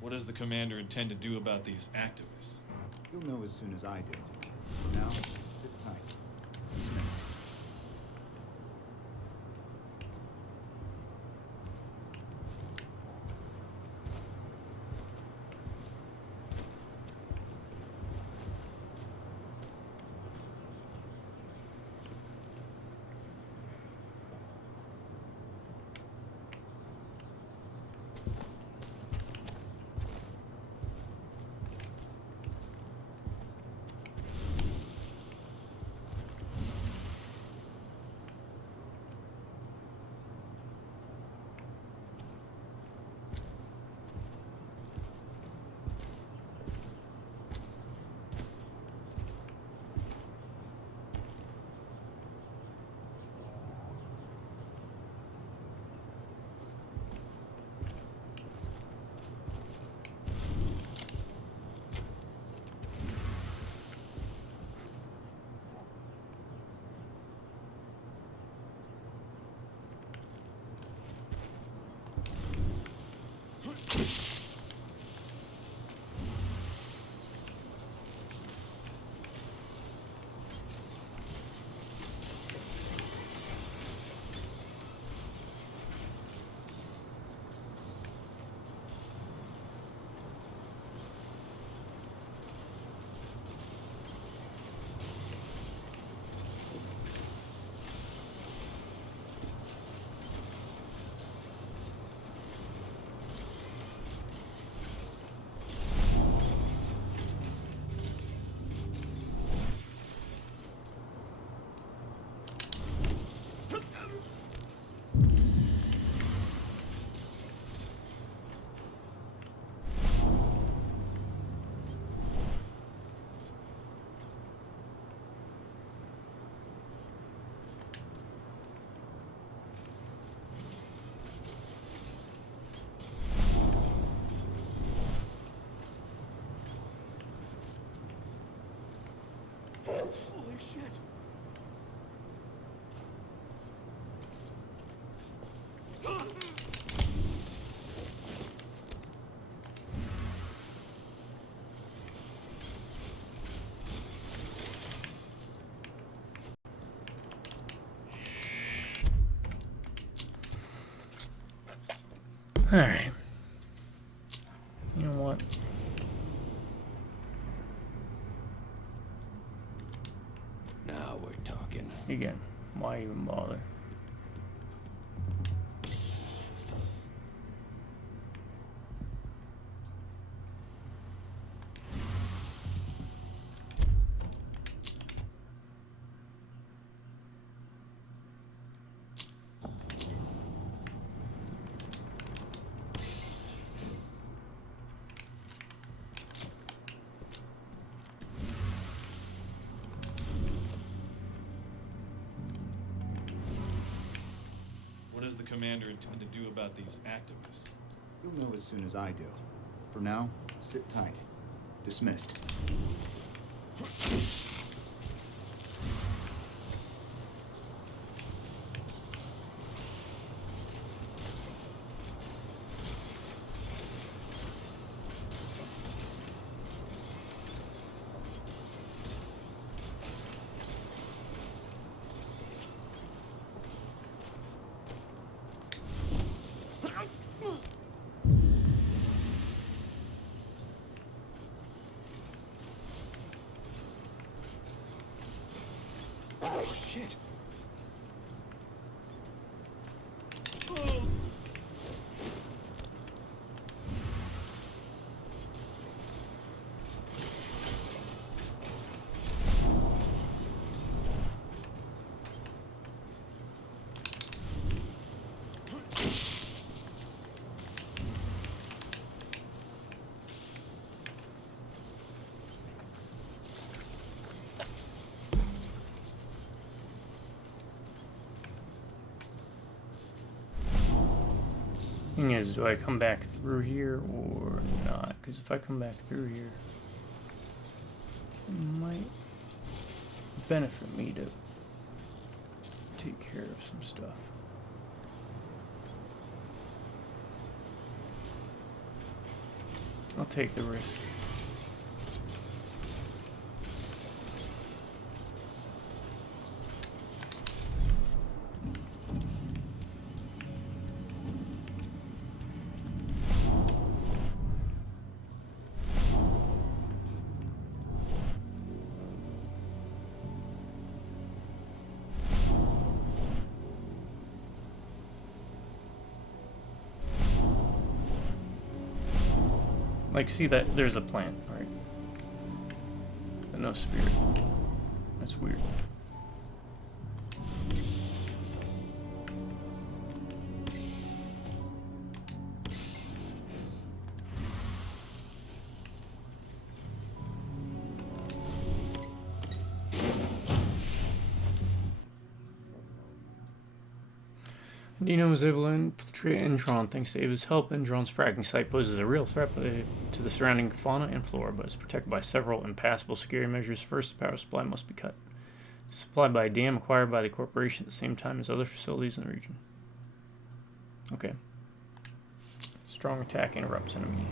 What does the commander intend to do about these activists? You'll know as soon as I do. For now, sit tight. Dismissed. shit. Alright. You know what? Now we're talking. Again, why even bother? What does the commander intend to do about these activists? You'll know as soon as I do. For now, sit tight. Dismissed. Oh, shit. Thing is, do I come back through here or not? Because if I come back through here, it might benefit me to take care of some stuff. I'll take the risk. Like, see that there's a plant, right? But no spirit. That's weird. Dino was able to infiltrate Endron thanks to Ava's help. Endron's fracking site poses a real threat to the surrounding fauna and flora, but is protected by several impassable security measures. First, the power supply must be cut. It's supplied by a dam acquired by the corporation at the same time as other facilities in the region. Okay. Strong attack interrupts enemy.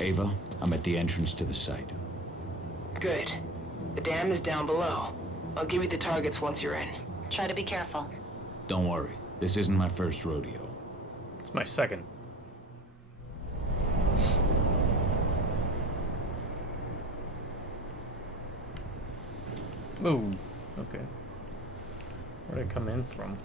Ava, I'm at the entrance to the site. Good. The dam is down below. I'll give you the targets once you're in. Try to be careful. Don't worry, this isn't my first rodeo. It's my second. Ooh, okay. Where'd I come in from?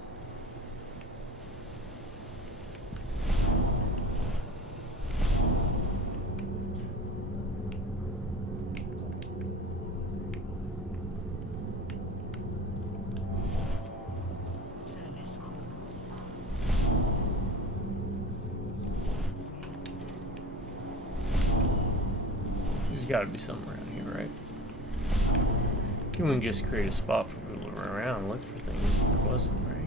There's got to be something around here, right? You wouldn't just create a spot for people to run around and look for things if there wasn't, right?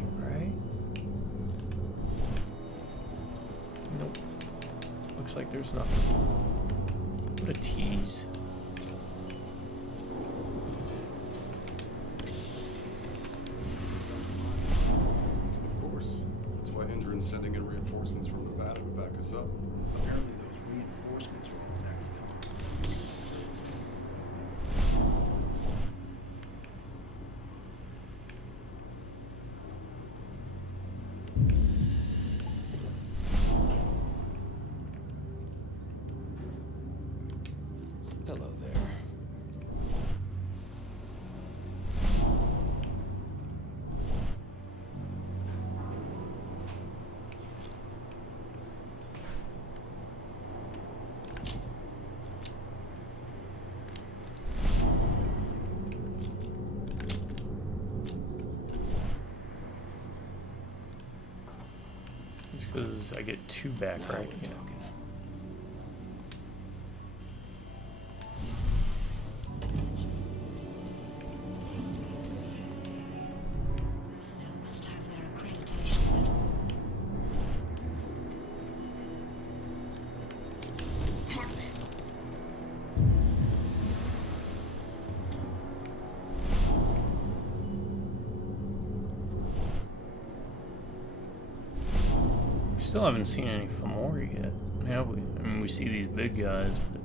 Looks like there's nothing. What a tease. Of course. That's why Hendren's sending in reinforcements from Nevada to back us up. Apparently those reinforcements are all next. Hello there. It's because I get 2 back, right? Yeah. Must have their accreditation. Still haven't seen any Fomori yet, have we? I mean, we see these big guys, but...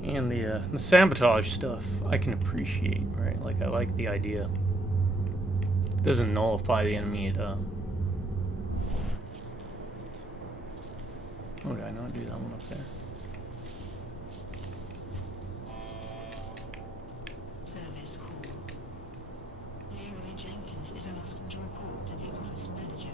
And the sabotage stuff, I can appreciate, right? Like, I like the idea. It doesn't nullify the enemy at all. Oh, did I not do that one up there? Service call. Leroy Jenkins is asked to report to the office manager.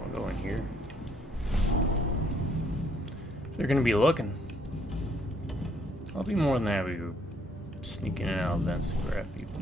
I'll go in here. If they're gonna be looking, I'll be more than happy to sneak in and out of vents to grab people.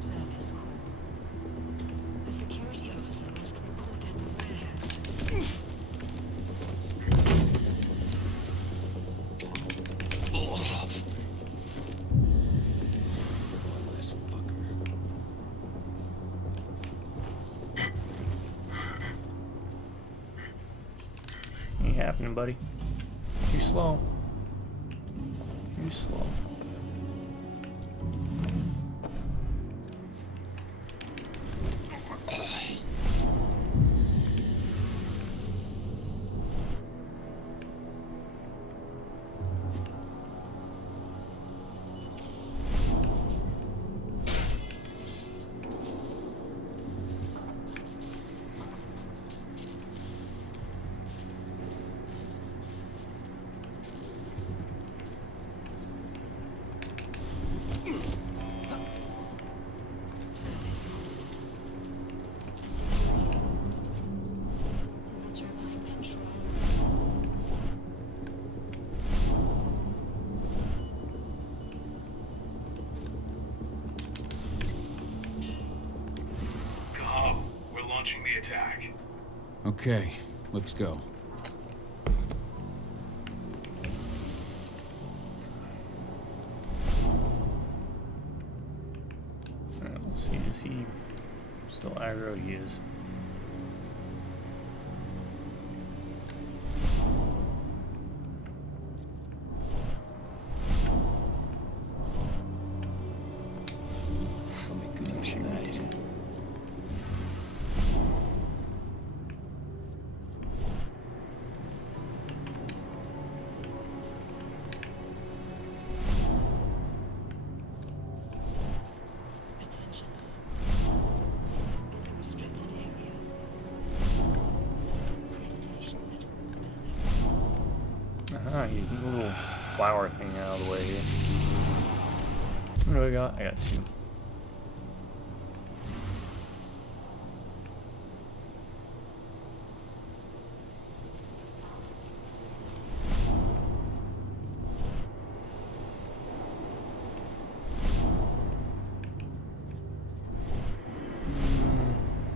Service. A security officer must report in the warehouse. Bloodless fucker. Ain't happening, buddy. Too slow. Too slow. The attack. Okay, let's go. Alright, let's see, is he still aggro? He is. I'll make good use of that. You can get a little flower thing out of the way here. What do I got? I got 2.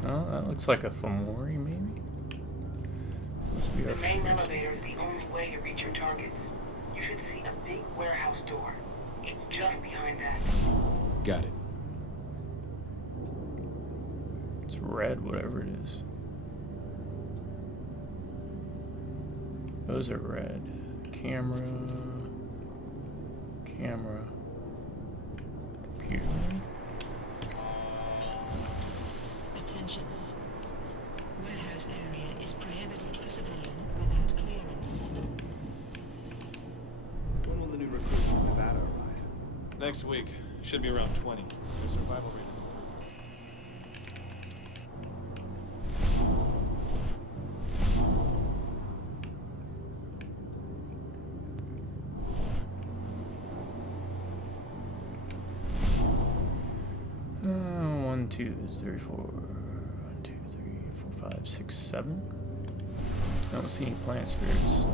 Oh, that looks like a Fomori, maybe? Must be our The main elevator is the only way to reach your targets. You should see a big warehouse door. It's just behind that. Got it. It's red, whatever it is. Those are red. Camera. Camera. Computer. Attention. Warehouse area is prohibited for civilian without clearance. When will the new recruits from Nevada arrive? Next week. Should be around 20. Their survival rate is improved. 1, 2, 3, 4. 1, 2, 3, 4, 5, 6, 7. I don't see any plant spirits. So.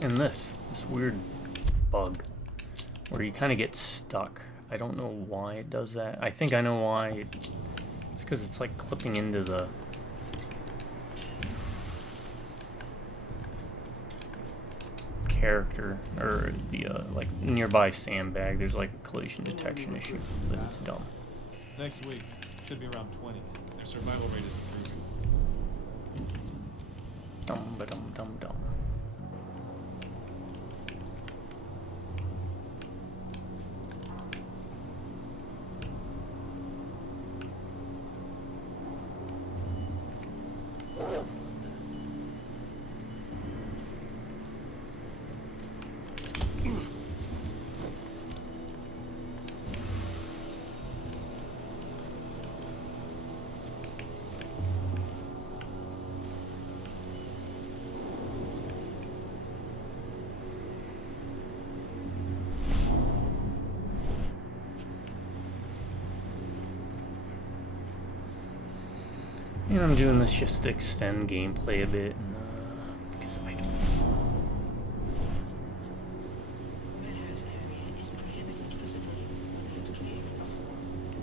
And this weird bug where you kind of get stuck. I don't know why it does that. I think I know why. It's because it's like clipping into the character or the like nearby sandbag. There's like a collision detection issue, but it's dumb. next week. Should be around 20. Their survival rate is improving. But And I'm doing this just to extend gameplay a bit, and, because I don't.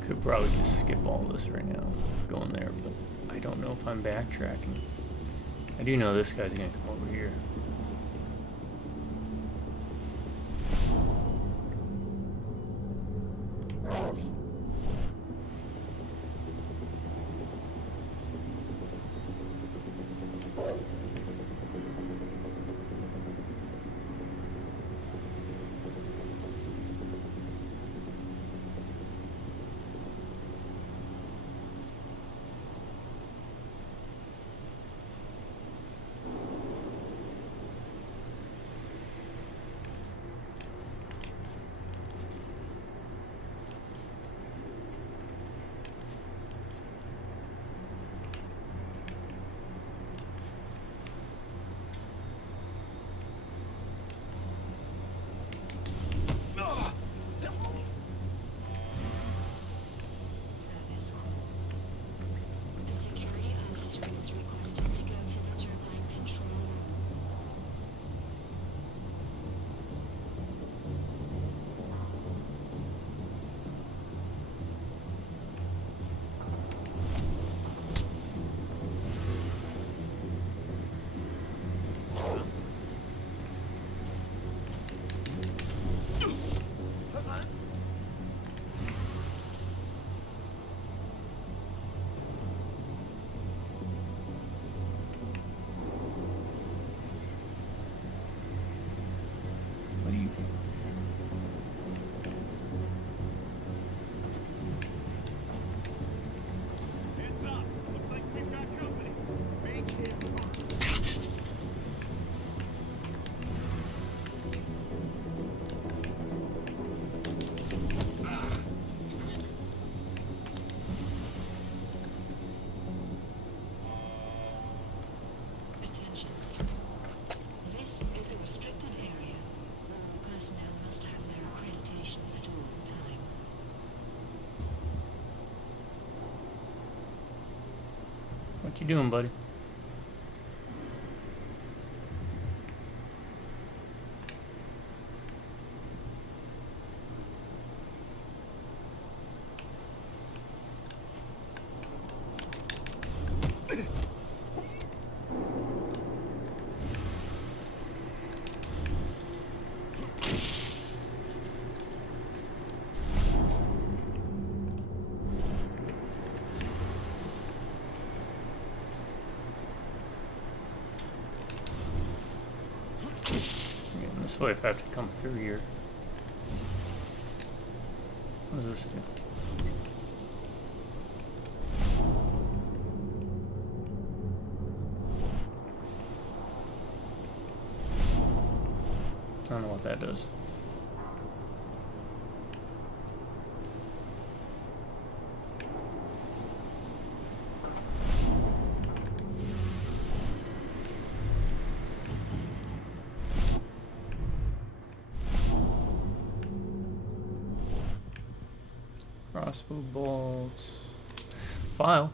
Could probably just skip all this right now, going there, but I don't know if I'm backtracking. I do know this guy's gonna come over here. What you doing, buddy? This way if I have to come through here. What does this do? I don't know what that does. Crossbow bolts. File.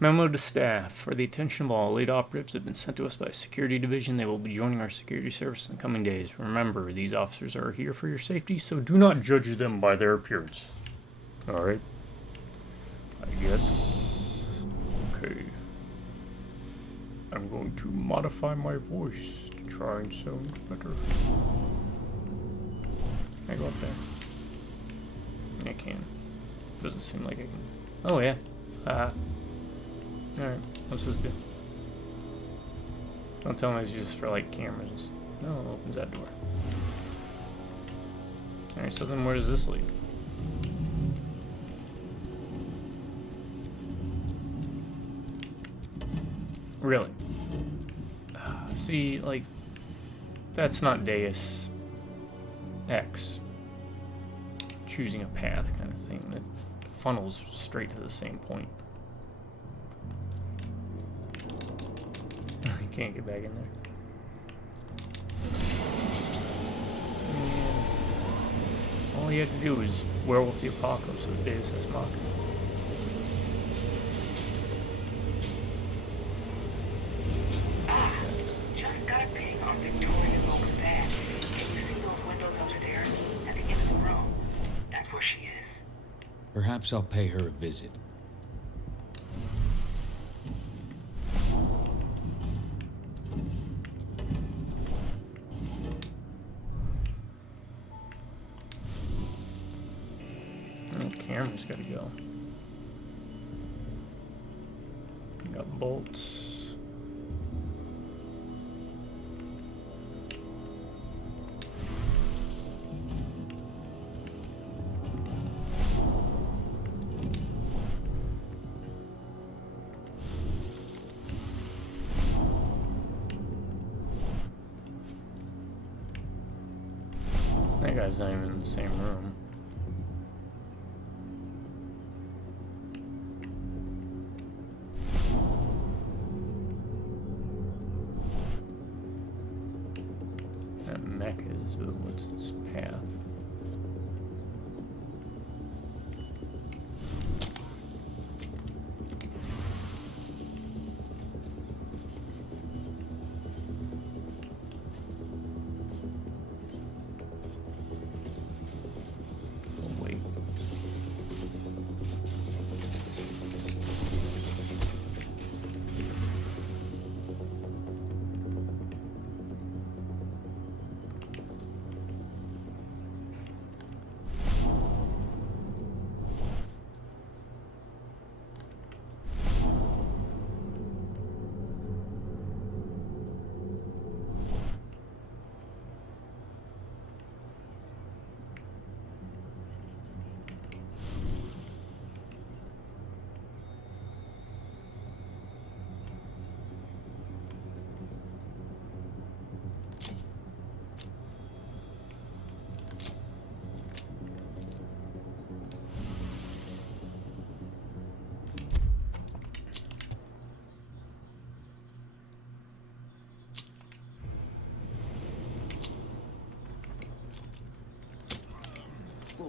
Memo to staff. For the attention of all, elite operatives have been sent to us by security division. They will be joining our security service in the coming days. Remember, these officers are here for your safety, so do not judge them by their appearance. Alright. I guess. Okay. I'm going to modify my voice to try and sound better. Can I go up there? I can. Doesn't seem like I can. Oh, yeah. Alright, what's this do? Don't tell me it's just for, like, cameras. No, it opens that door. Alright, so then where does this lead? Really? See, like, that's not Deus Ex. Choosing a path kind of thing that funnels straight to the same point. You can't get back in there. And all you had to do was Werewolf the Apocalypse with Deus Ex Machina. Just got a ping on Victoria's open bed. Can you see those windows upstairs at the end of the room? That's where she is. Perhaps I'll pay her a visit. Oh, camera's gotta go. Got bolts. That guy's not even in the same room. That mech is, but what's its path? Oh, wait.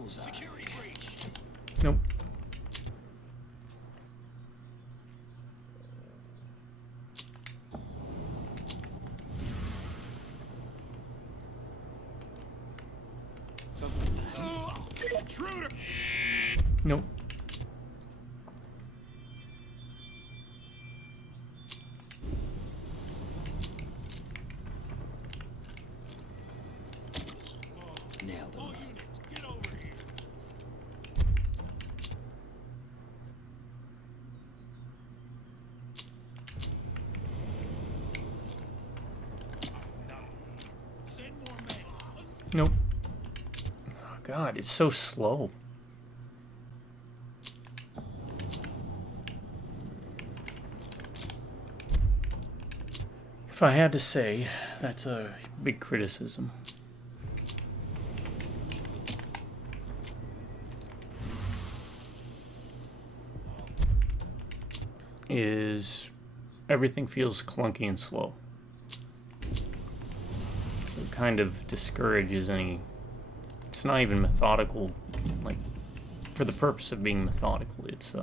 Security breach. Nope. Intruder. Nope. Nailed him. Get over here. Send more men. Nope. Oh god, it's so slow. If I had to say, that's a big criticism. Is everything feels clunky and slow. So it kind of discourages any... It's not even methodical, like, for the purpose of being methodical. It's,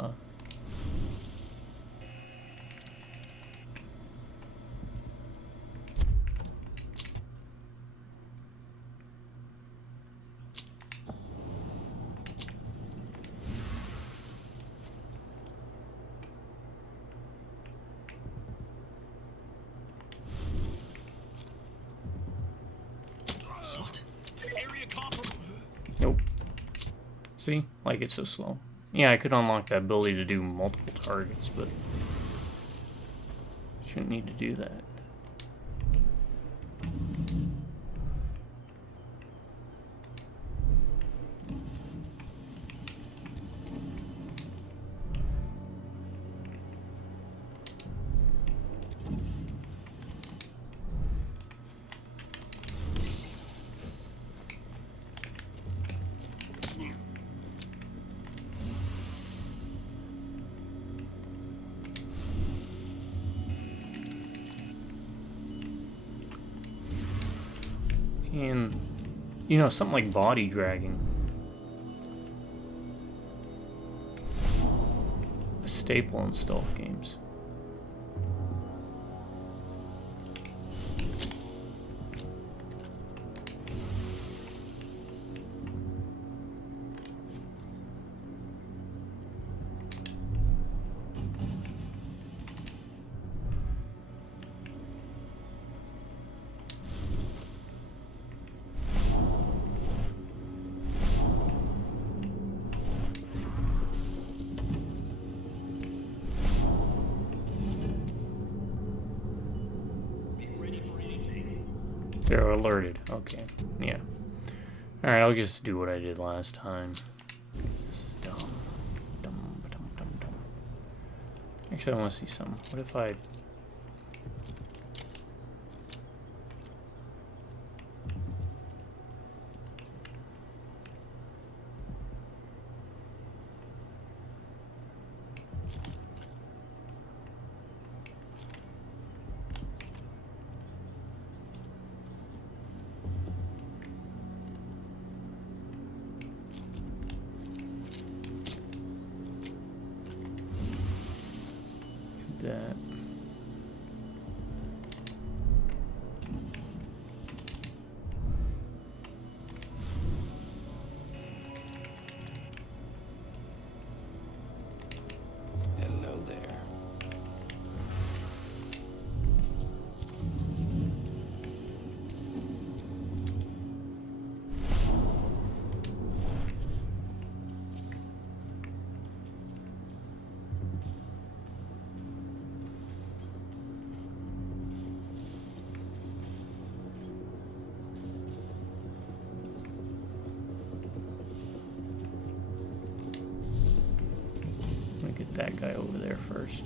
Nope. See? Like, it's so slow. Yeah, I could unlock that ability to do multiple targets, but... shouldn't need to do that. And, you know, something like body dragging. A staple in stealth games. They're alerted. Okay. Yeah. Alright, I'll just do what I did last time. This is dumb. Dumb. Actually, I want to see something. What if I... that. Hello there. Let me get that guy over there first.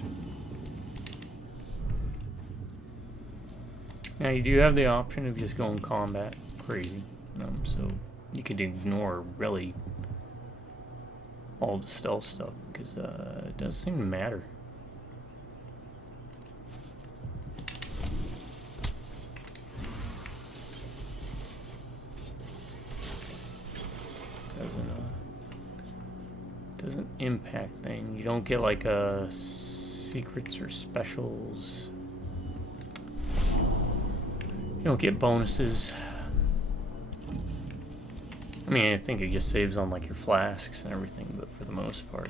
Now you do have the option of just going combat crazy, so you could ignore really all the stealth stuff because it doesn't seem to matter. Doesn't impact thing. You don't get like secrets or specials. You don't get bonuses. I mean, I think it just saves on like your flasks and everything, but for the most part.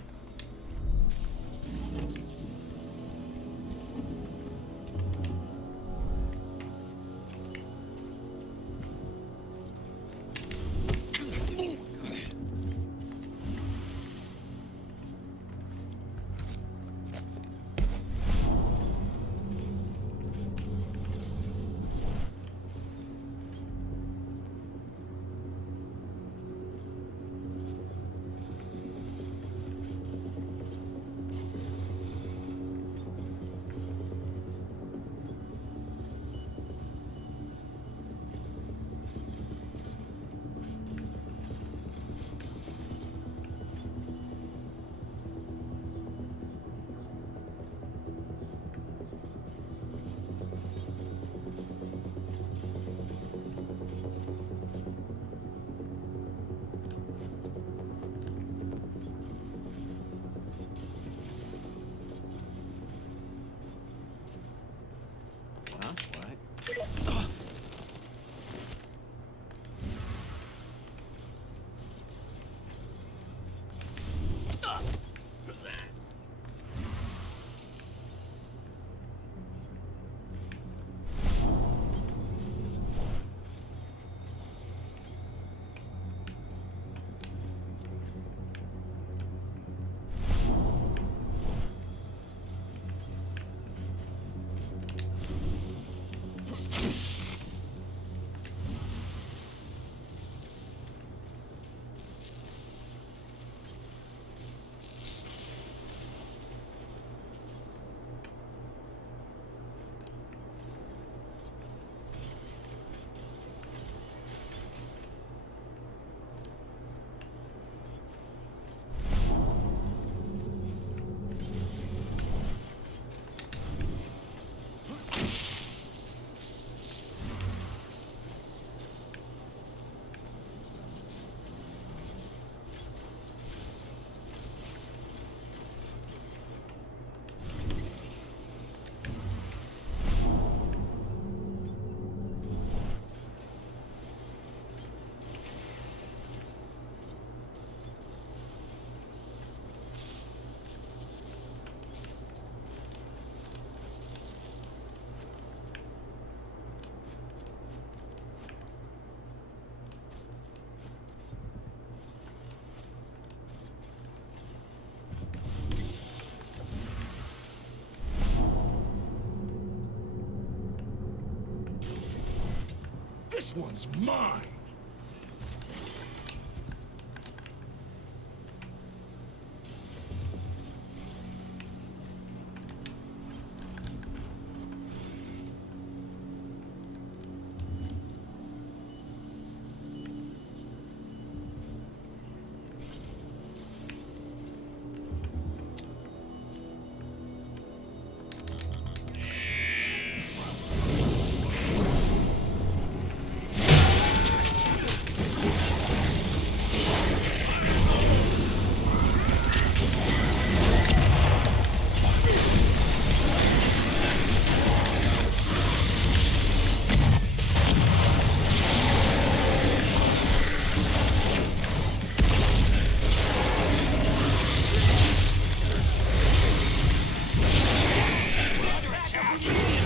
This one's mine!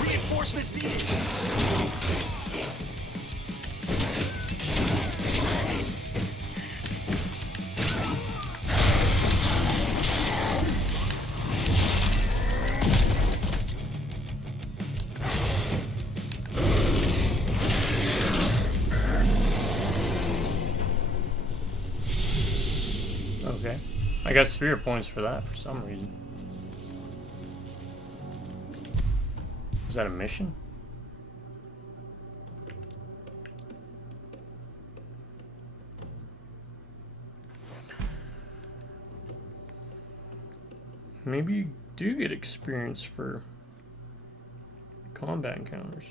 Reinforcements needed. Okay. I got spirit points for that for some reason. Was that a mission? Maybe you do get experience for combat encounters.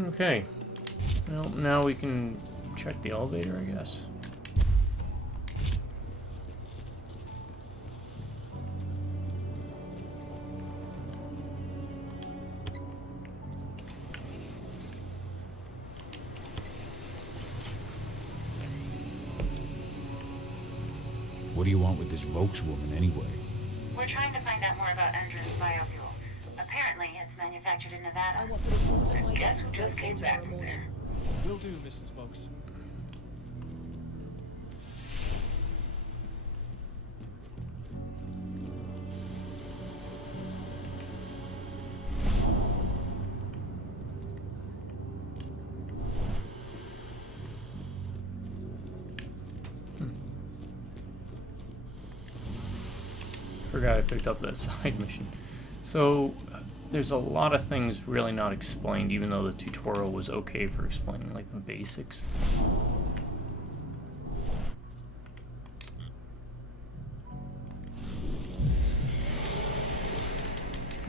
Okay. Well, now we can check the elevator, I guess. What do you want with this Volkswoman anyway? We're trying to find out more about Endron's biofuel. Apparently, it's manufactured in Nevada. I want the reports at my Guess desk who just first thing came back tomorrow from morning. there? Will do, Mrs. Folks. Forgot I picked up that side mission. So there's a lot of things really not explained, even though the tutorial was okay for explaining like the basics.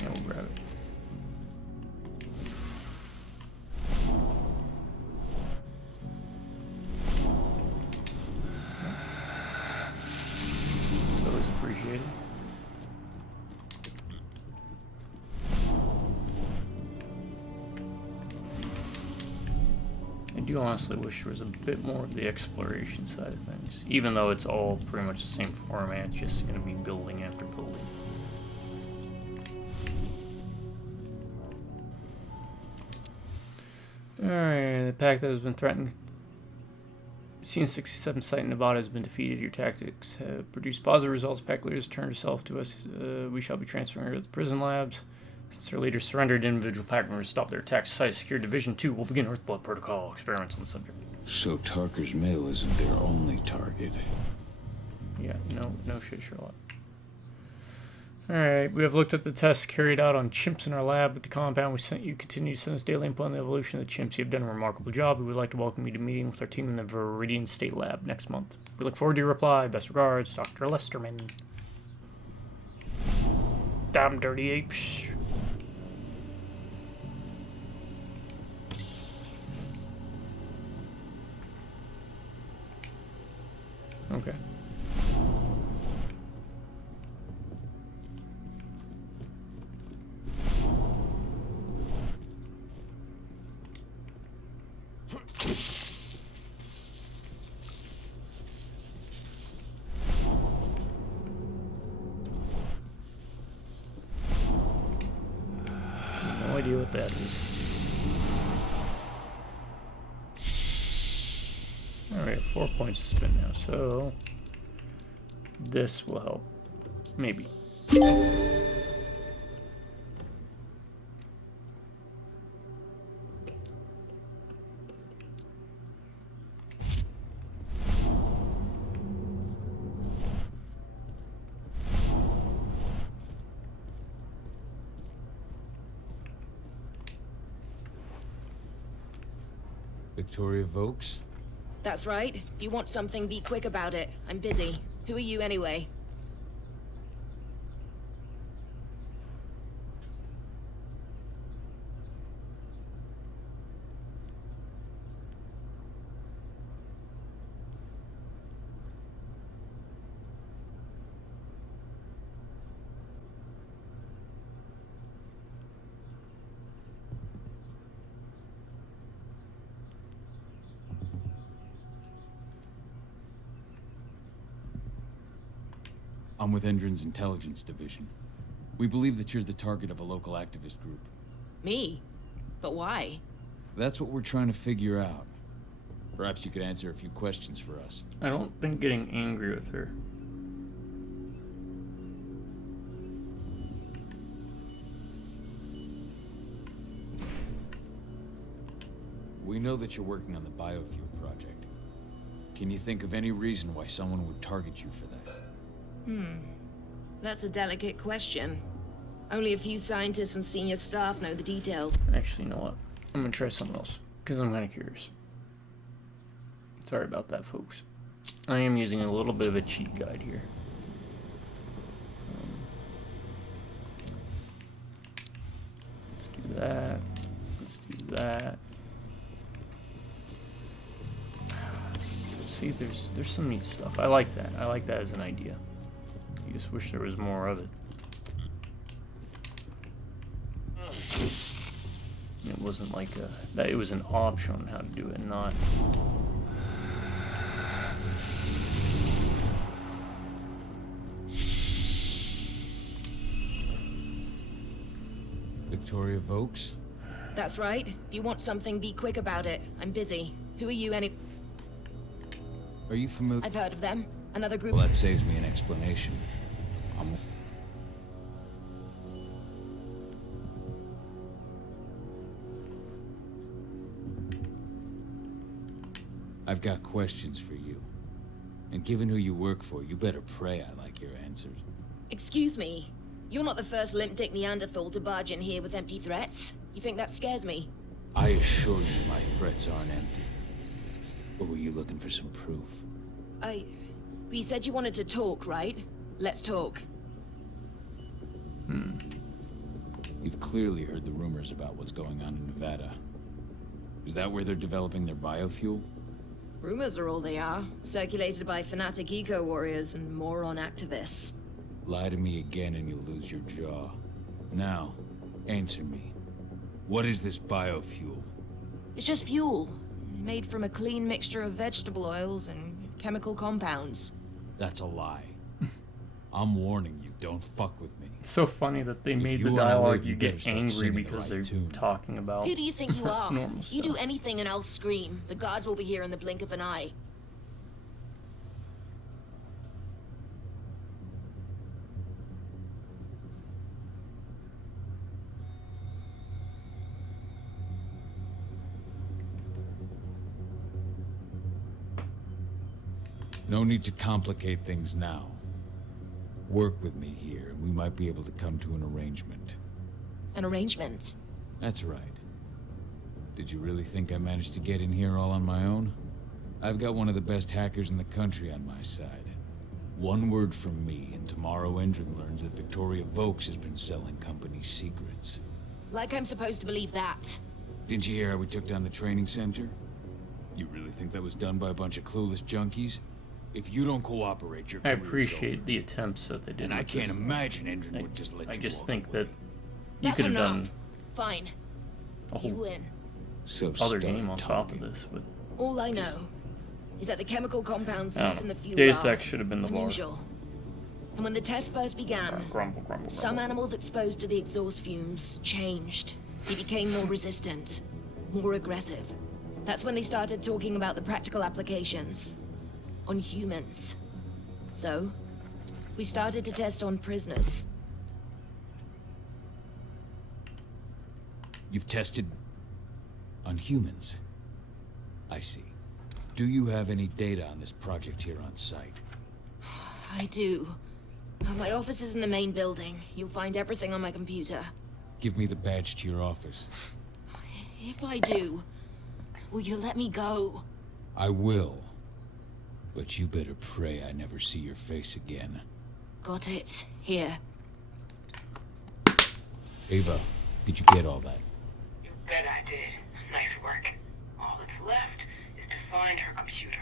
Yeah, we'll grab it. It's always appreciated. I do honestly wish there was a bit more of the exploration side of things, even though it's all pretty much the same format. It's just going to be building after building. Alright, the pack that has been threatened. CN-67 site in Nevada has been defeated. Your tactics have produced positive results. Pack leaders turned herself to us. We shall be transferring her to the prison labs. Since their leaders surrendered, individual pack members stopped their attacks. Site secure Division 2 will begin Earthblood protocol experiments on the subject. So Tarker's mill isn't their only target. Yeah, no shit, Sherlock. Alright, we have looked at the tests carried out on chimps in our lab with the compound. We sent you continue to send us daily input on the evolution of the chimps. You have done a remarkable job. We would like to welcome you to a meeting with our team in the Viridian State Lab next month. We look forward to your reply. Best regards, Dr. Lesterman. Damn dirty apes. Okay. idea what that is. Alright, 4 points to spin now, so this will help. Maybe. Victoria Vokes? That's right. If you want something, be quick about it. I'm busy. Who are you anyway? I'm with Endron's intelligence division. We believe that you're the target of a local activist group. Me? But why? That's what we're trying to figure out. Perhaps you could answer a few questions for us. I don't think getting angry with her. We know that you're working on the biofuel project. Can you think of any reason why someone would target you for that? That's a delicate question. Only a few scientists and senior staff know the details. Actually, you know what? I'm gonna try something else, because I'm kind of curious. Sorry about that, folks. I am using a little bit of a cheat guide here. Let's do that. Let's do that. So see, there's some neat stuff. I like that. I like that as an idea. You just wish there was more of it. It wasn't like that. It was an option on how to do it, not. Victoria Vokes? That's right. If you want something, be quick about it. I'm busy. Who are you anyway? Are you familiar? I've heard of them. Another group. Well, that saves me an explanation. I've got questions for you. And given who you work for, you better pray I like your answers. Excuse me. You're not the first limp-dick Neanderthal to barge in here with empty threats. You think that scares me? I assure you my threats aren't empty. Or were you looking for some proof? You said you wanted to talk, right? Let's talk. You've clearly heard the rumors about what's going on in Nevada. Is that where they're developing their biofuel? Rumors are all they are, circulated by fanatic eco-warriors and moron activists. Lie to me again and you'll lose your jaw. Now, answer me. What is this biofuel? It's just fuel, made from a clean mixture of vegetable oils and chemical compounds. That's a lie. I'm warning you, don't fuck with me. It's so funny that they made the dialogue you get angry because they're talking about. Who do you think you are? Normal You do stuff. anything and I'll scream. The guards will be here in the blink of an eye. No need to complicate things now. Work with me here, and we might be able to come to an arrangement. An arrangement? That's right. Did you really think I managed to get in here all on my own? I've got one of the best hackers in the country on my side. One word from me, and tomorrow Endron learns that Victoria Vokes has been selling company secrets. Like I'm supposed to believe that. Didn't you hear how we took down the training center? You really think that was done by a bunch of clueless junkies? If you don't cooperate, your I career's appreciate over. the attempts that they did. And I with can't this. imagine Endron would just let you I just walk think away. that you That's could have enough. done Fine. a You whole win. So other start game on top talking. of this. With All I know is that the chemical compounds I don't used in know. the fuel Deus are Ex should have been the bar. unusual. And when the test first began, Grumble, grumble, some grumble. animals exposed to the exhaust fumes changed. He became more resistant, more aggressive. That's when they started talking about the practical applications. On humans. So, we started to test on prisoners. You've tested on humans? I see. Do you have any data on this project here on site? I do. My office is in the main building. You'll find everything on my computer. Give me the badge to your office. If I do, will you let me go? I will. But you better pray I never see your face again. Got it. Here. Ava, did you get all that? You bet I did. Nice work. All that's left is to find her computer.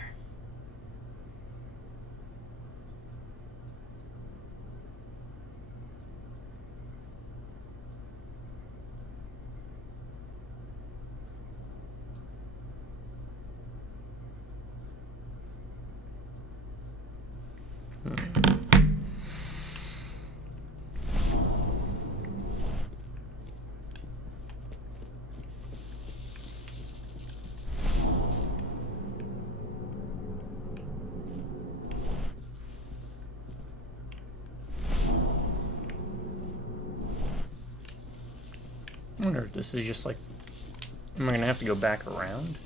I wonder if this is just like... Am I gonna have to go back around?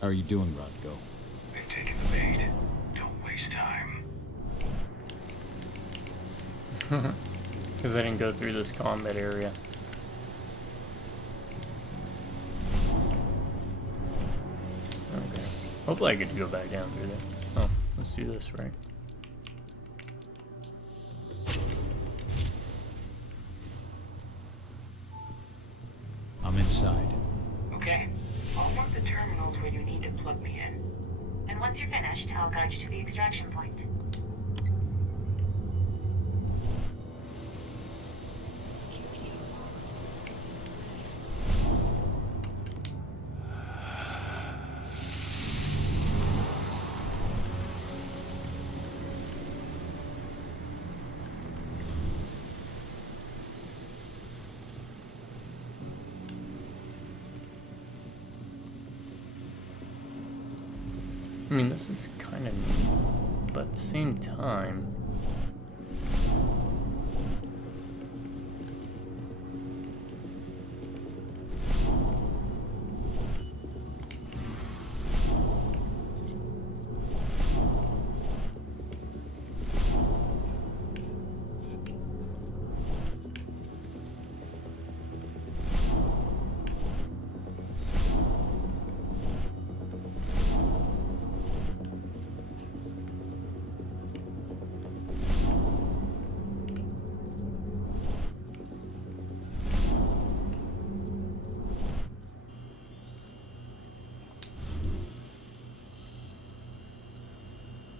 How are you doing, Rodko? Been taking the bait. Don't waste time. Because I didn't go through this combat area. Okay. Hopefully I get to go back down through there. Oh, let's do this, right? I'm inside. Okay. I'll mark the terminals where you need to plug me in. And once you're finished, I'll guide you to the extraction point. I mean, this is kind of neat, but at the same time...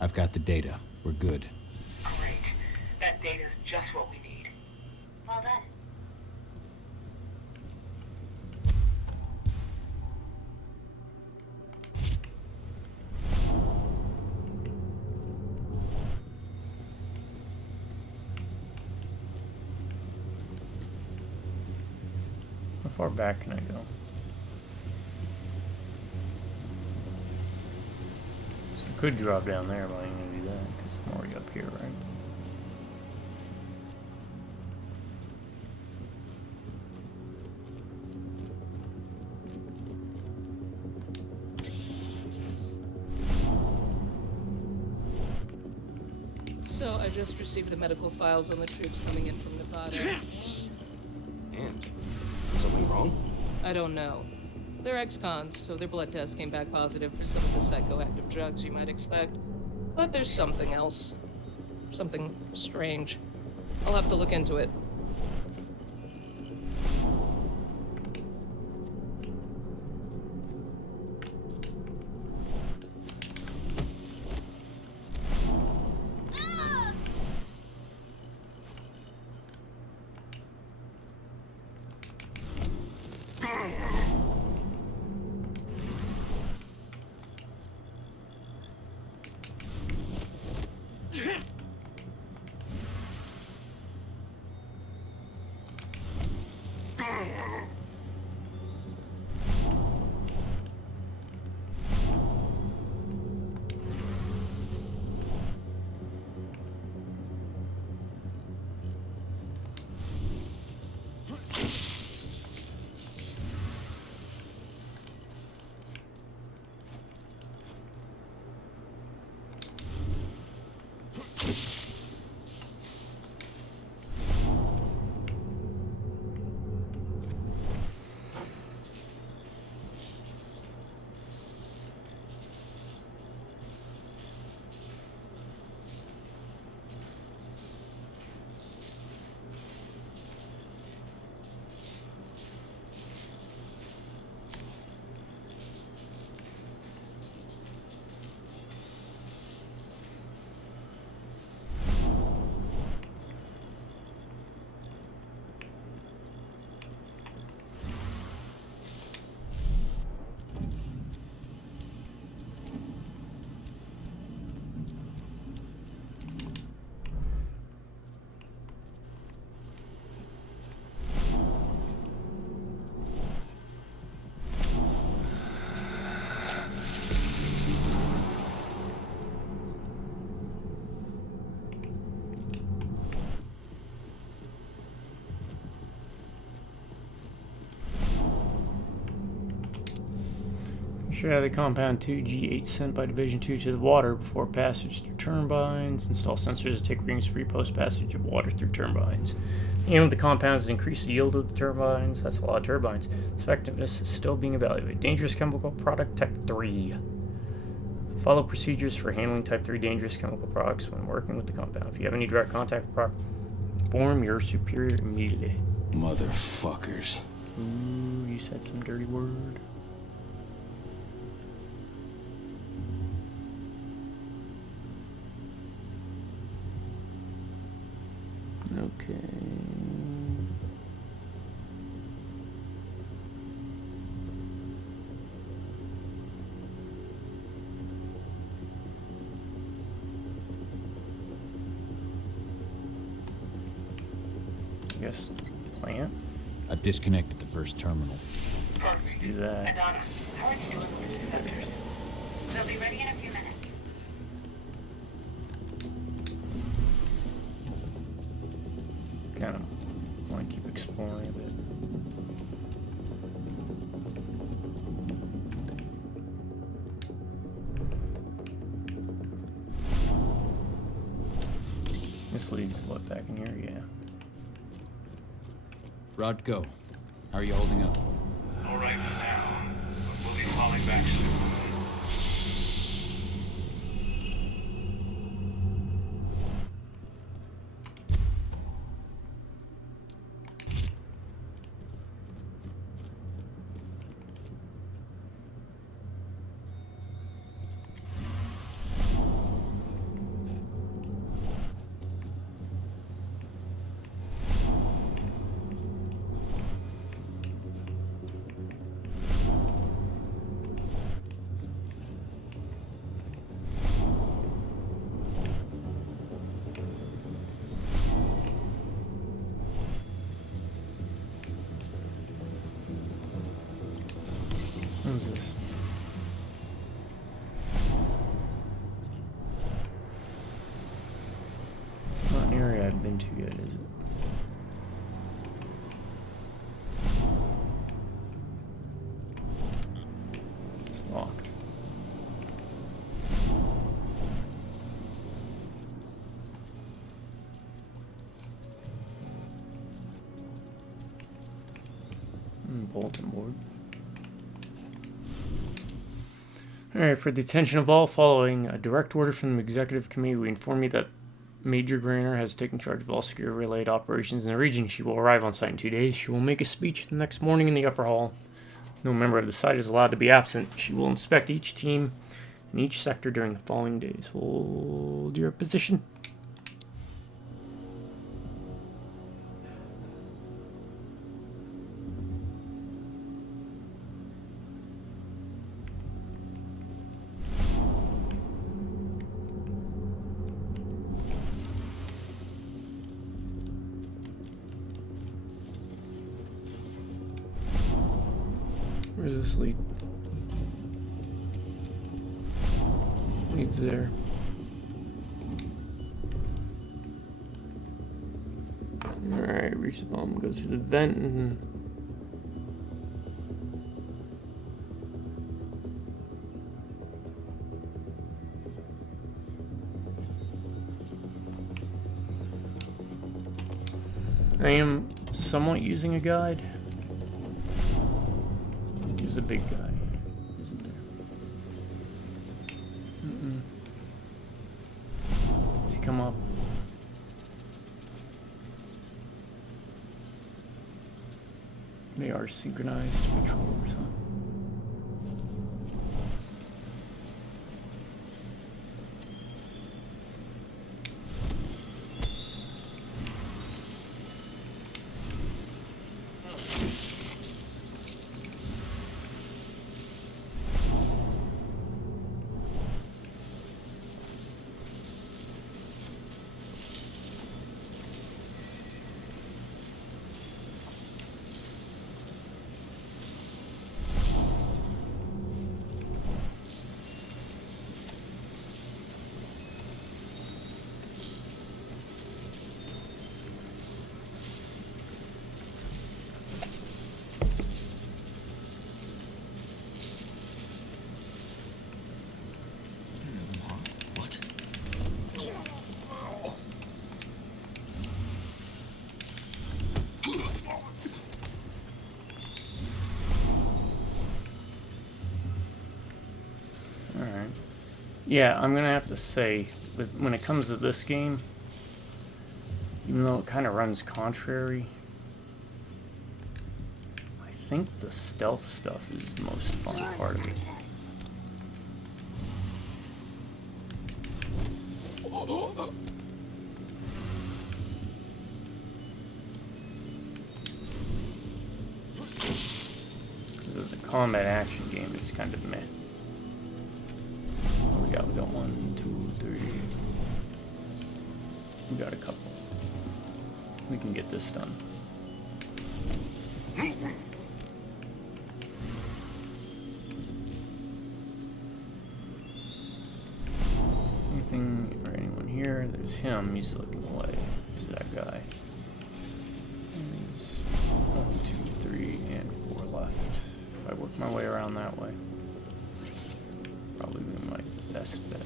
I've got the data. We're good. Great. That data's just what we need. Well done. How far back can I go? So I could drop down there, but I ain't gonna do that because I'm already up here, right? So I just received the medical files on the troops coming in from Nevada. And? Something wrong? I don't know. They're ex-cons, so their blood test came back positive for some of the psychoactive drugs you might expect. But there's something else. Something strange. I'll have to look into it. Straight out of the compound 2G8 sent by Division 2 to the water before passage through turbines. Install sensors to take readings pre-post passage of water through turbines. The aim of the compound is to increase the yield of the turbines. That's a lot of turbines. Its effectiveness is still being evaluated. Dangerous chemical product type 3. Follow procedures for handling type 3 dangerous chemical products when working with the compound. If you have any direct contact with the product, inform your superior immediately. Motherfuckers. Ooh, you said some dirty word. Okay. I guess plant? I've disconnected the first terminal. Let's do that. Adana, how are you doing with the receptors? They'll be ready in a few minutes. Kind of want to keep exploring a bit. This leads what, back in here? Yeah. Rodko, how are you holding up? All right for now, but we'll be falling back soon. What is this? It's not an area I've been to yet, is it? It's locked. Bulletin board. Alright, for the attention of all, following a direct order from the Executive Committee, we inform you that Major Grainer has taken charge of all security-related operations in the region. She will arrive on site in 2 days. She will make a speech the next morning in the upper hall. No member of the site is allowed to be absent. She will inspect each team in each sector during the following days. Hold your position. Where's this lead? Leads there. Alright, reach the bottom, go through the vent and... I am somewhat using a guide. There's a big guy, isn't there? Does he come up? They are synchronized patrollers, huh? Yeah, I'm gonna have to say, when it comes to this game, even though it kind of runs contrary, I think the stealth stuff is the most fun part of it. Because as a combat action game, it's kind of meh. We got 1, 2, 3. We got a couple. We can get this done. Anything or anyone here? There's him. He's looking away. Who's that guy? There's 1, 2, 3, and 4 left. If I work my way around that way, probably be my best bet.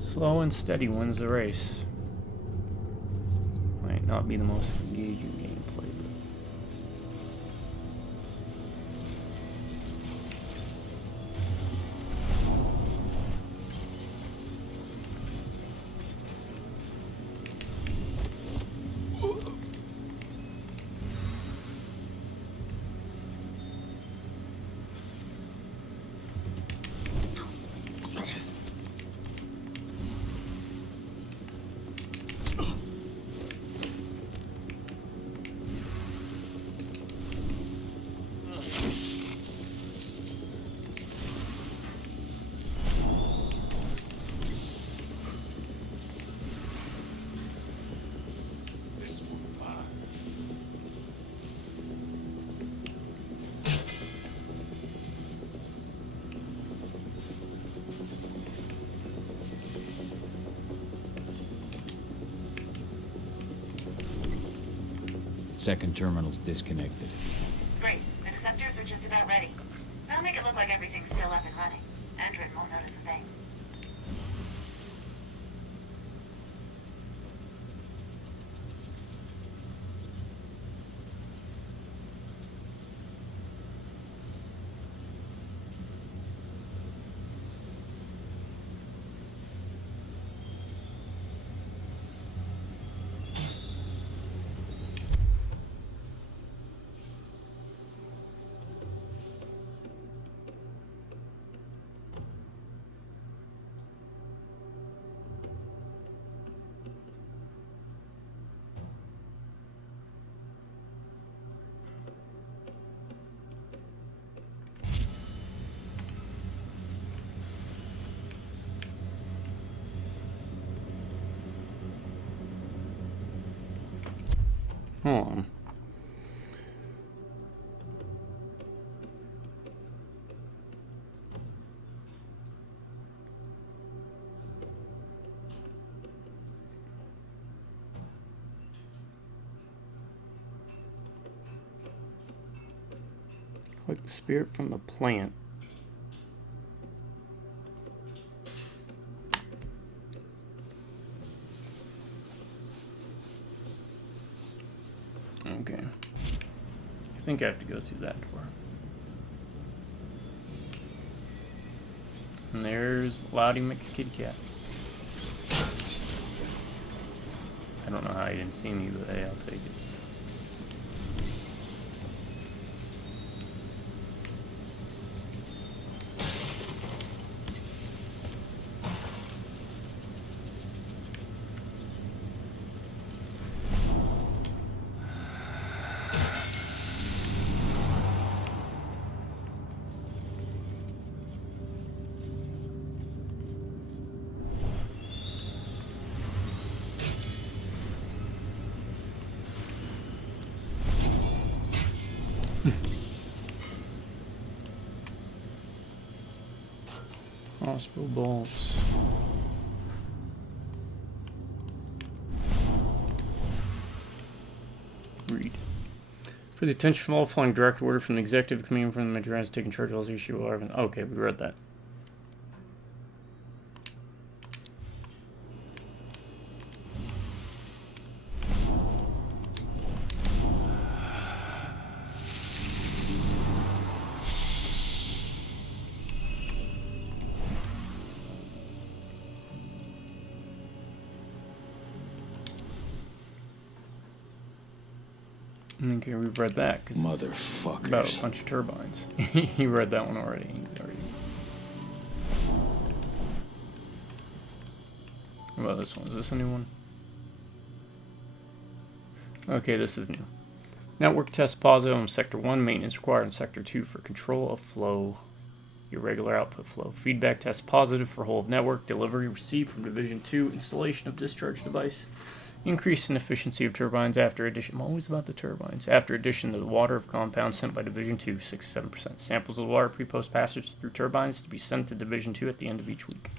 Slow and steady wins the race. Might not be the most engaging gameplay, but Second terminal's disconnected. Great. The deceptors are just about ready. That'll make it look like everything's still up and running. Andrin won't notice a thing. hold on. Collect the spirit from the plant. Okay. I think I have to go through that door. And there's Loudy McKitty-Cat. I don't know how he didn't see me, but hey, I'll take it. Crossbow bolts. Read. For the attention of all, following direct order from the executive command from the Madras taking charge of all the issue. Okay, we read that. Okay, we've read that. Motherfuckers. About a bunch of turbines. He read that one already. He's already... What about this one? Is this a new one? Okay, this is new. Network test positive on Sector 1. Maintenance required in Sector 2 for control of flow. Irregular output flow. Feedback test positive for whole of network. Delivery received from Division 2. Installation of discharge device. Increase in efficiency of turbines after addition. I'm always about the turbines. After addition to the water of compounds sent by Division 2, 6-7%. Samples of the water pre-post passage through turbines to be sent to Division 2 at the end of each week.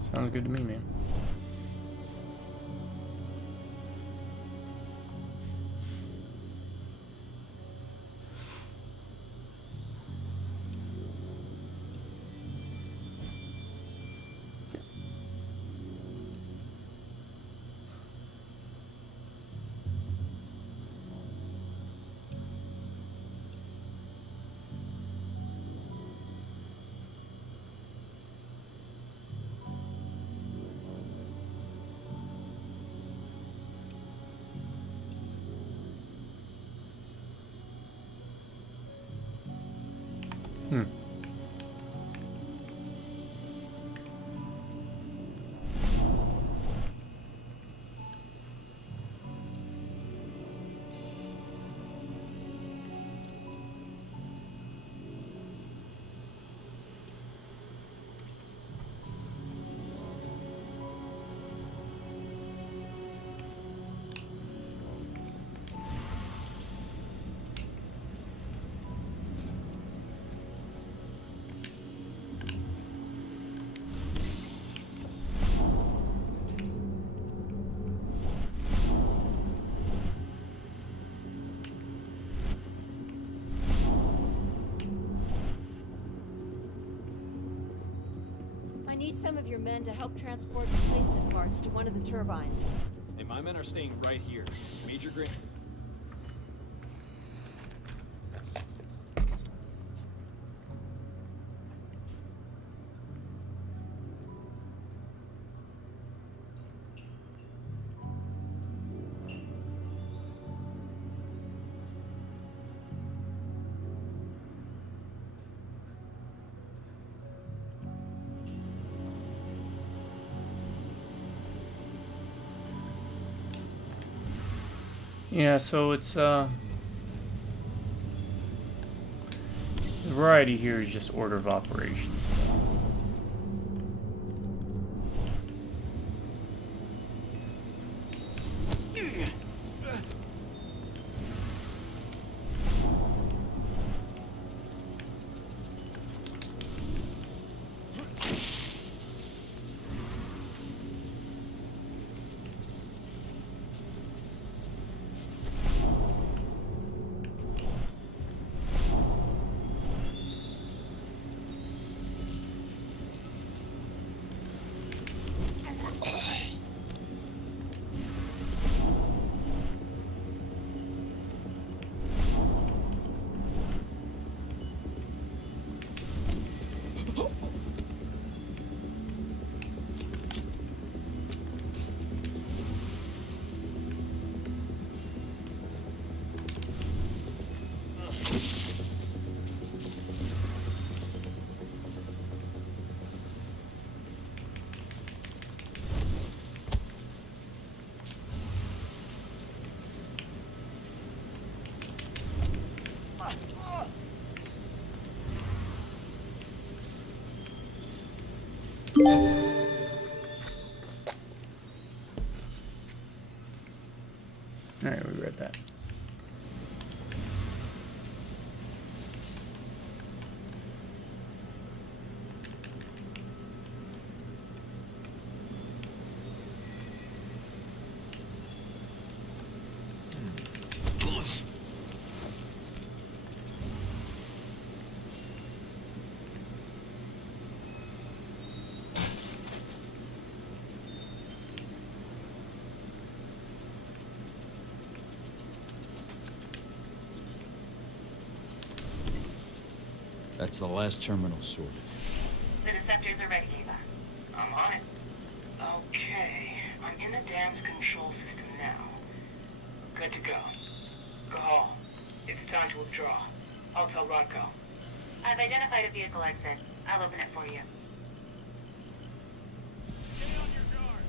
Sounds good to me, man. I need some of your men to help transport replacement parts to one of the turbines. Hey, my men are staying right here. Major Green. Yeah, so it's the variety here is just order of operations stuff. Alright, we read that. That's the last terminal sorted. The deceptors are ready, Ava. I'm on it. Okay, I'm in the dam's control system now. Good to go. Cahal, it's time to withdraw. I'll tell Rodko. I've identified a vehicle exit. I'll open it for you. Stay on your guard.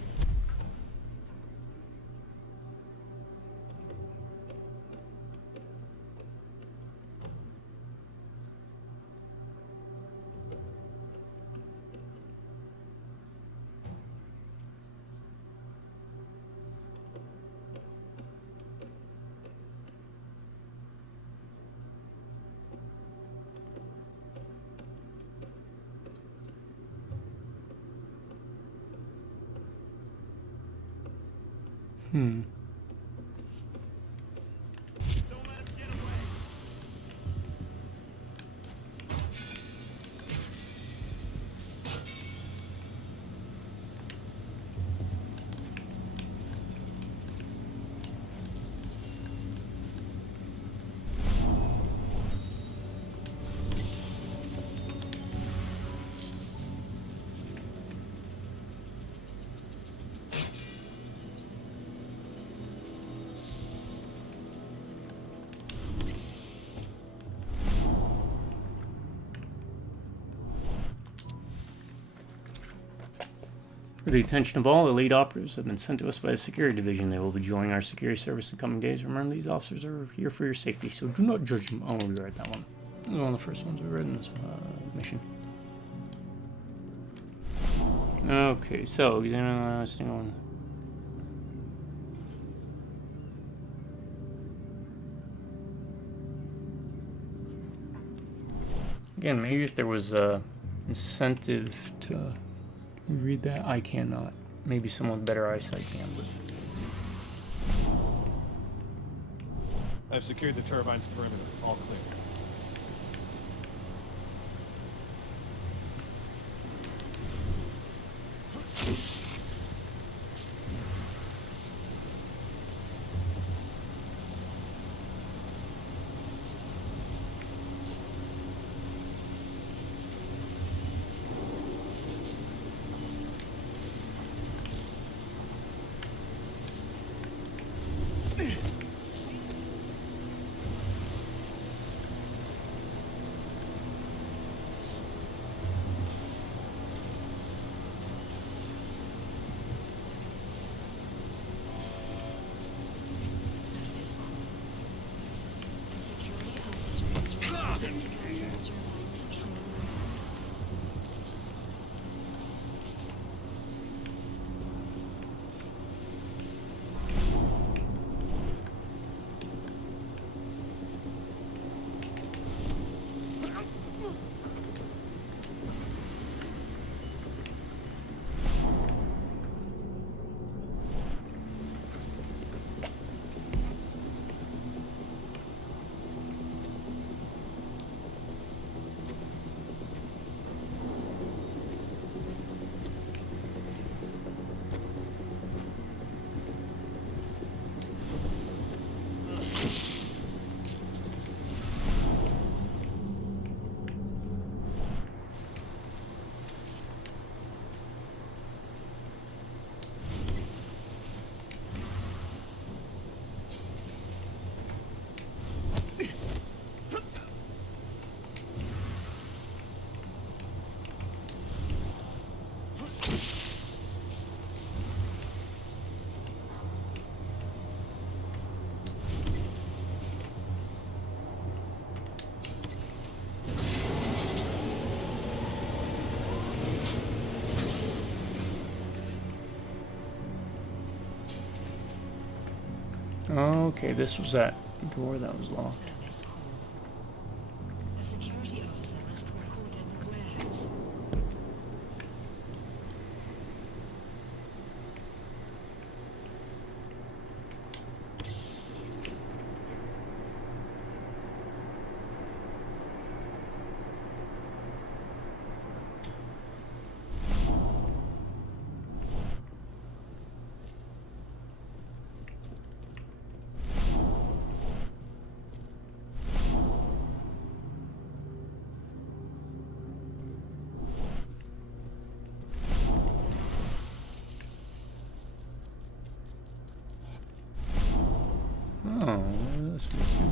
Hmm. For the attention of all, elite operatives have been sent to us by the Security Division. They will be joining our security service in coming days. Remember, these officers are here for your safety, so do not judge them. Oh, we read that one. This is one of the first ones we read in this mission. Okay, so examine the last one. Again, maybe if there was a incentive to read that, I cannot. Maybe someone with better eyesight can, but I've secured the turbine's perimeter. All clear. okay, this was that door that was locked. A security officer must report in the warehouse. Oh, this me too.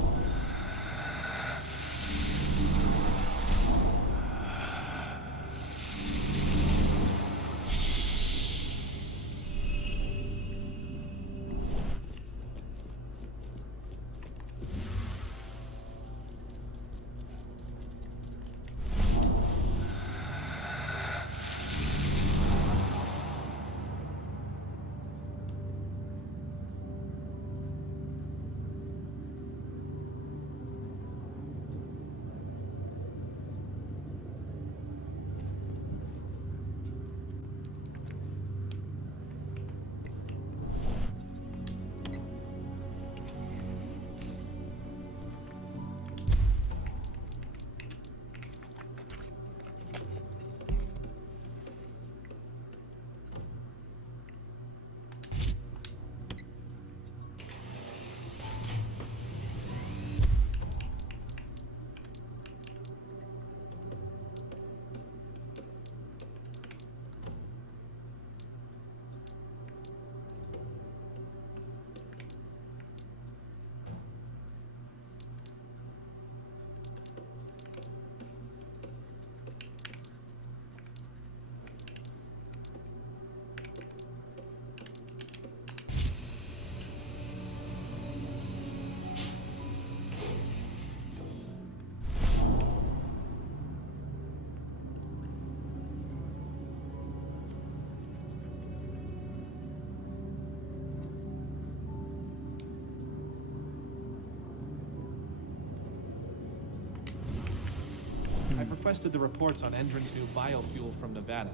I've requested the reports on Endron's new biofuel from Nevada.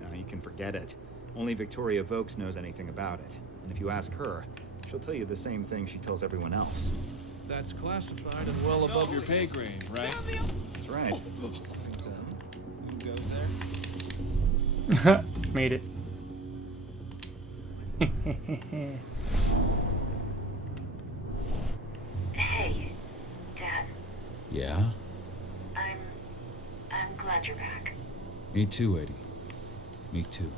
No, you can forget it. Only Victoria Vokes knows anything about it. And if you ask her, she'll tell you the same thing she tells everyone else. That's classified and well above your pay grade, right? That's right. Who goes there? Made it. Hey, Dad. Yeah? I'm glad you're back. Me too, Eddie. Me too.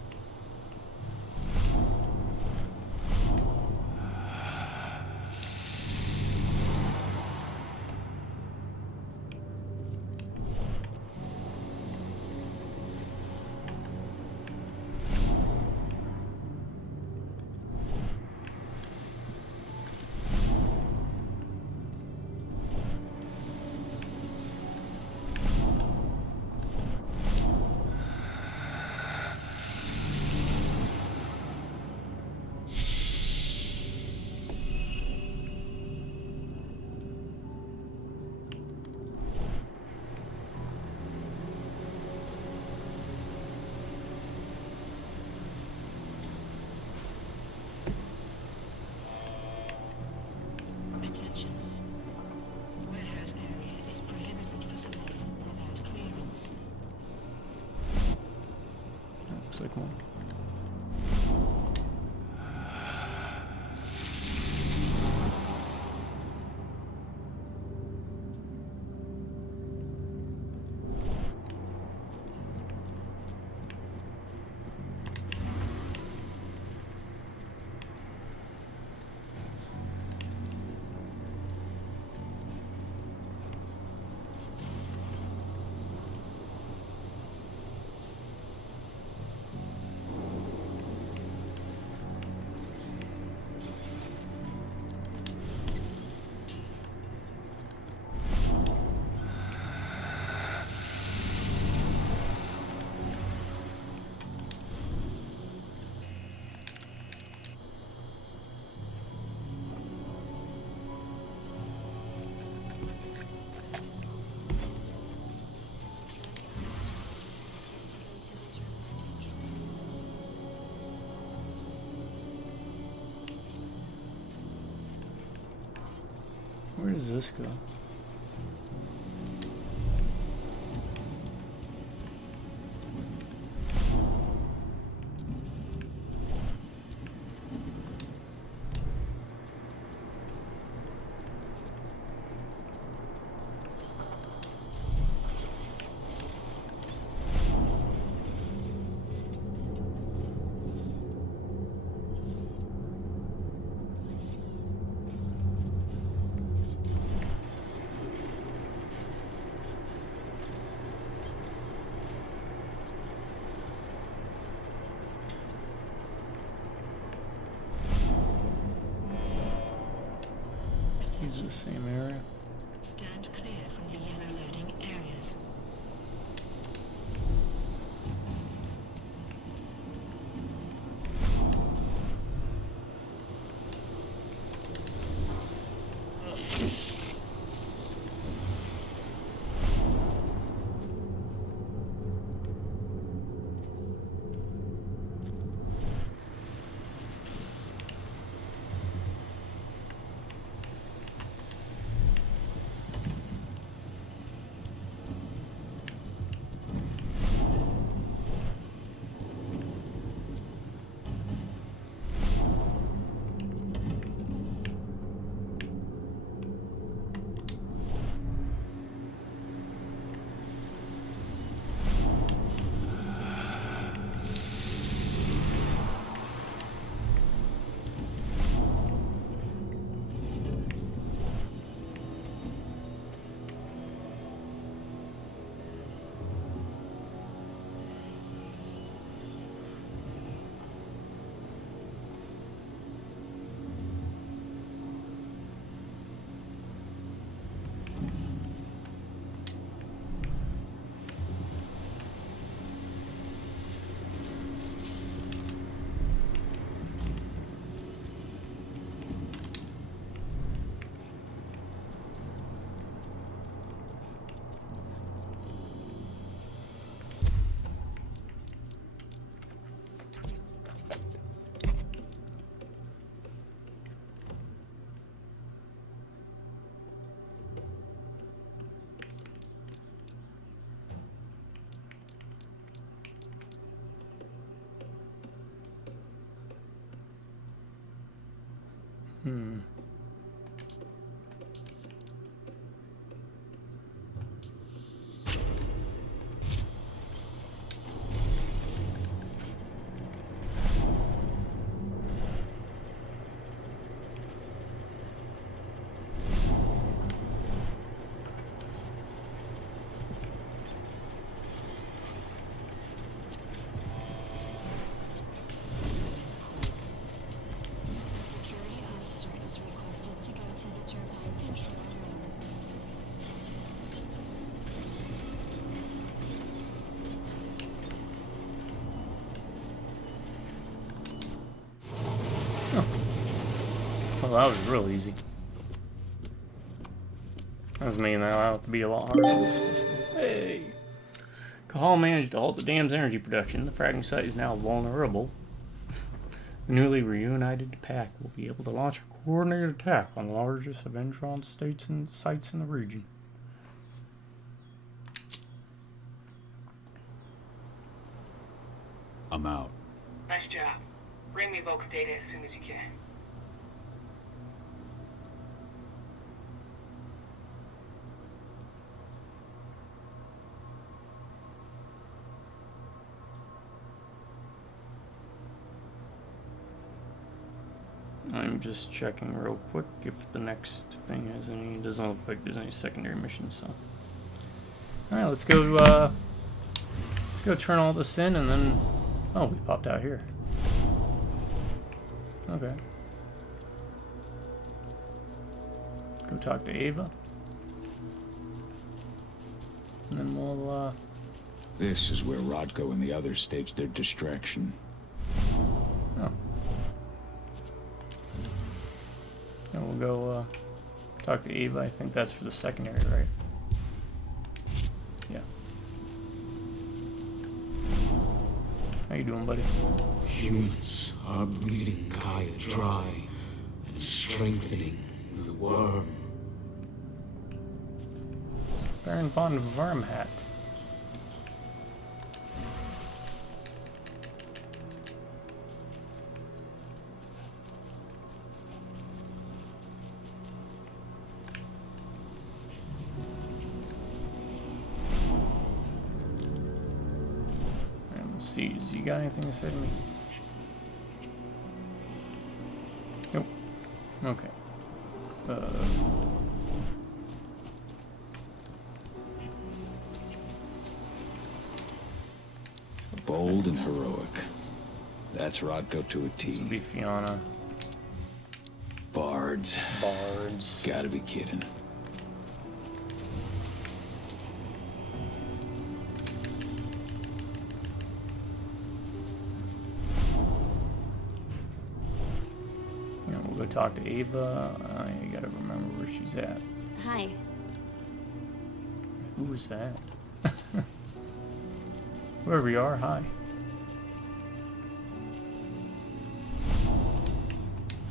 Attention. Warehouse area is prohibited for surveying without clearance. Looks like one. Where does this go? These are the same area. Stand clear from the yellow loading areas. Security officer is requested to go to the turbine control room. Well, that was real easy. That was making that out to be a lot harder than it was supposed to be. Hey! Cahal managed to halt the dam's energy production. The fracking site is now vulnerable. The newly reunited pack will be able to launch a coordinated attack on the largest Avengron states and sites in the region. I'm out. Nice job. Bring me Volk's data as soon as you can. I'm just checking real quick if the next thing has any. It doesn't look like there's any secondary missions, so. Alright, let's go turn all this in and then. Oh, we popped out here. Okay. Go talk to Ava. And then we'll, This is where Rodko and the others staged their distraction. Oh. And we'll go, talk to Ava. I think that's for the secondary, right? Yeah. How you doing, buddy? Humans are bleeding Gaia dry and strengthening the worm. Baron von Vermhat. Let's see, has you got anything to say to me? Nope. Okay. Bold and heroic. That's Rodko to a T. This will be Fiona. Far Bards. Bards. Gotta be kidding. You know, we'll go talk to Ava. I gotta remember where she's at. Hi. Who was that? Wherever you are, hi.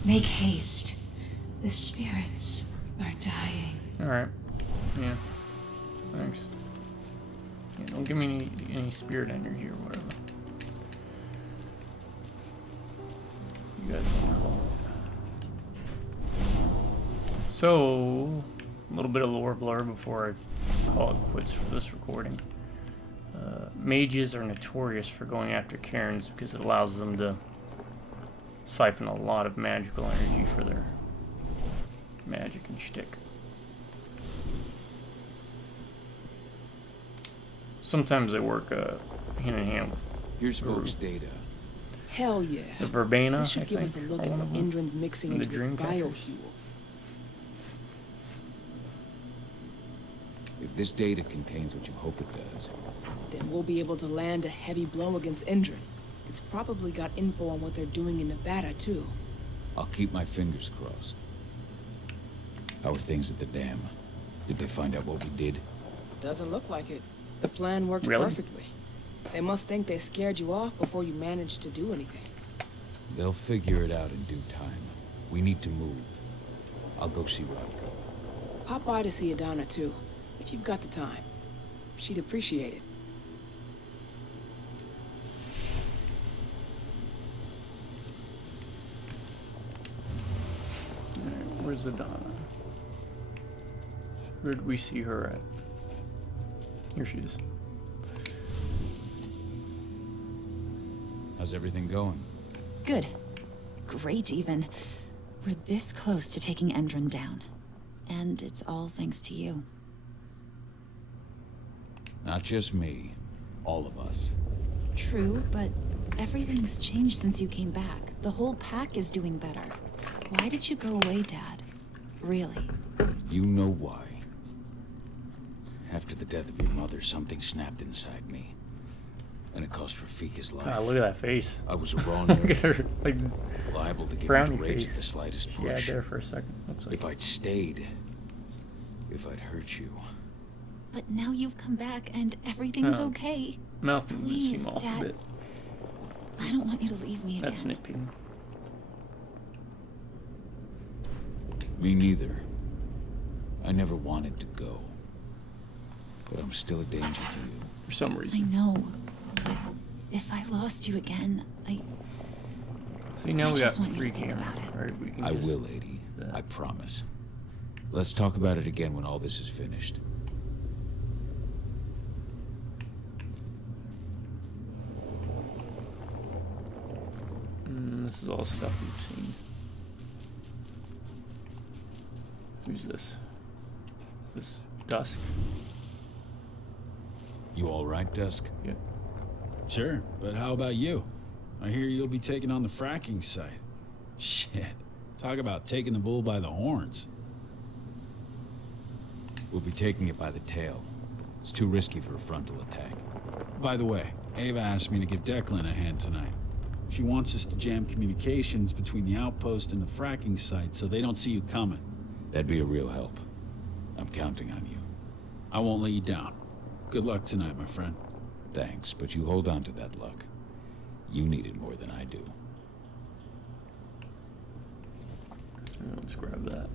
Make haste. The spirits are dying. Alright. Yeah. Thanks. Yeah, don't give me any spirit energy or whatever. You guys want to call it. So, a little bit of lore blur before I call it quits for this recording. Mages are notorious for going after cairns because it allows them to siphon a lot of magical energy for their magic and shtick. Sometimes they work hand in hand with. Here's folks' data. Hell yeah. The verbena, This should give us a look at what Indran's mixing And into the its dream catchers. biofuel. If this data contains what you hope it does, Then we'll be able to land a heavy blow against Indran. It's probably got info on what they're doing in Nevada, too. I'll keep my fingers crossed. How are things at the dam? Did they find out what we did? Doesn't look like it. The plan worked Really? perfectly. They must think they scared you off before you managed to do anything. They'll figure it out in due time. We need to move. I'll go see Rodko. Pop by to see Adana, too, if you've got the time. She'd appreciate it. Alright, where's Adana? Where did we see her at? Here she is. How's everything going? Good. Great, even. We're this close to taking Endron down. And it's all thanks to you. Not just me. All of us. True, but everything's changed since you came back. The whole pack is doing better. Why did you go away, Dad? Really? You know why. After the death of your mother, something snapped inside me. And it cost Rafik his life. Ah, look at that face. I was a raw Look at her, nerve, like, liable to give brownie into rage face. at the slightest Yeah, push. there for a second. Looks like If I'd stayed, if I'd hurt you, But now you've come back and everything's Oh. okay. mouth movements Please, seem off Dad. a bit. I don't want you to leave me again. That's nitpicking. me neither. I never wanted to go. But I'm still a danger to you. For some I reason. know. But if I lost you again, See, now I we got just want you free to think camera. about it. Right? We can I just, will, lady. I promise. Let's talk about it again when all this is finished. This is all stuff we've seen. Who's this? Is this Dusk? You all right, Dusk? Yeah. Sure, but how about you? I hear you'll be taking on the fracking site. Shit. Talk about taking the bull by the horns. We'll be taking it by the tail. It's too risky for a frontal attack. By the way, Ava asked me to give Declan a hand tonight. She wants us to jam communications between the outpost and the fracking site so they don't see you coming. That'd be a real help. I'm counting on you. I won't let you down. Good luck tonight, my friend. Thanks, but you hold on to that luck. You need it more than I do. Let's grab that.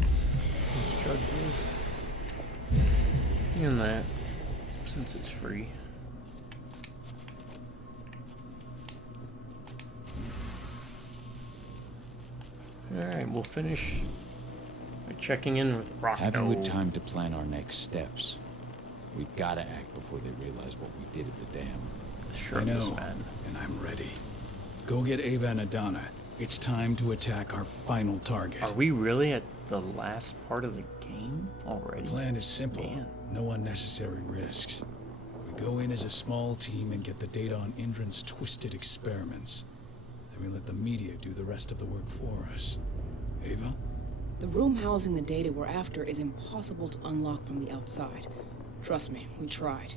Let's chug this. And that, since it's free. Alright, we'll finish by checking in with Rock. Having good time to plan our next steps. We've got to act before they realize what we did at the dam. Sure, I know, and I'm ready. Go get Ava and Adana. It's time to attack our final target. Are we really at the last part of the game already? The plan is simple. Man. No unnecessary risks. We go in as a small team and get the data on Indran's twisted experiments. then we let the media do the rest of the work for us. Ava? The room housing the data we're after is impossible to unlock from the outside. Trust me, we tried.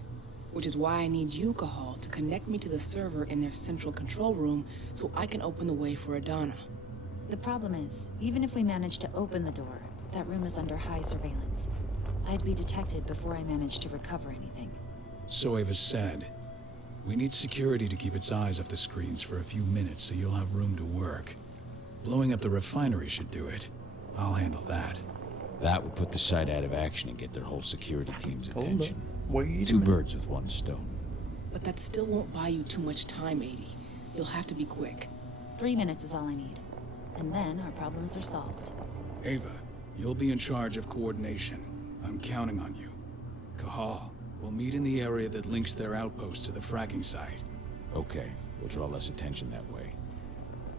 Which is why I need you, Cahal, to connect me to the server in their central control room so I can open the way for Adana. The problem is, even if we manage to open the door, that room is under high surveillance. I'd be detected before I managed to recover anything. So Ava said. We need security to keep its eyes off the screens for a few minutes so you'll have room to work. Blowing up the refinery should do it. I'll handle that. That would put the site out of action and get their whole security team's Hold attention. up. Wait a Two minute. birds with one stone. But that still won't buy you too much time, 80. You'll have to be quick. 3 minutes is all I need. And then our problems are solved. Ava, you'll be in charge of coordination. I'm counting on you. Cahal, we'll meet in the area that links their outpost to the fracking site. Okay, we'll draw less attention that way.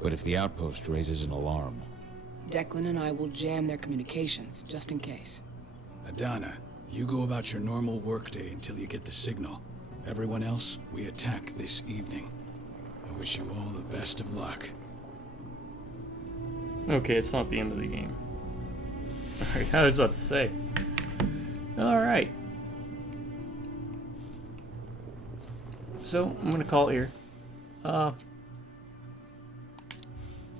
But if the outpost raises an alarm... Declan and I will jam their communications, just in case. Adana, you go about your normal workday until you get the signal. Everyone else, we attack this evening. I wish you all the best of luck. Okay, it's not the end of the game. Alright, I was about to say. Alright. So, I'm gonna call it here.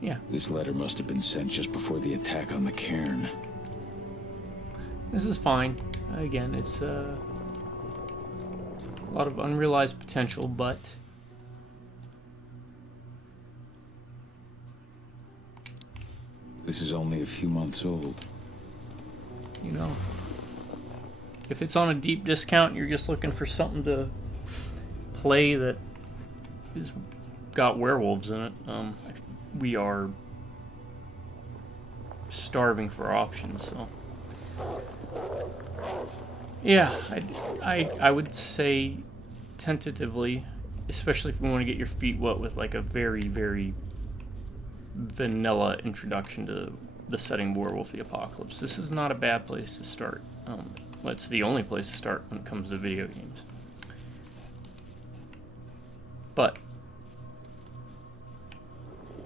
Yeah. This letter must have been sent just before the attack on the cairn. This is fine. Again, it's a lot of unrealized potential, but This is only a few months old. you know, if it's on a deep discount, you're just looking for something to play that is got werewolves in it. We are starving for options, so yeah, I would say tentatively, especially if we want to get your feet wet with like a very, very vanilla introduction to the setting Werewolf the Apocalypse. This is not a bad place to start. Well, it's the only place to start when it comes to video games. But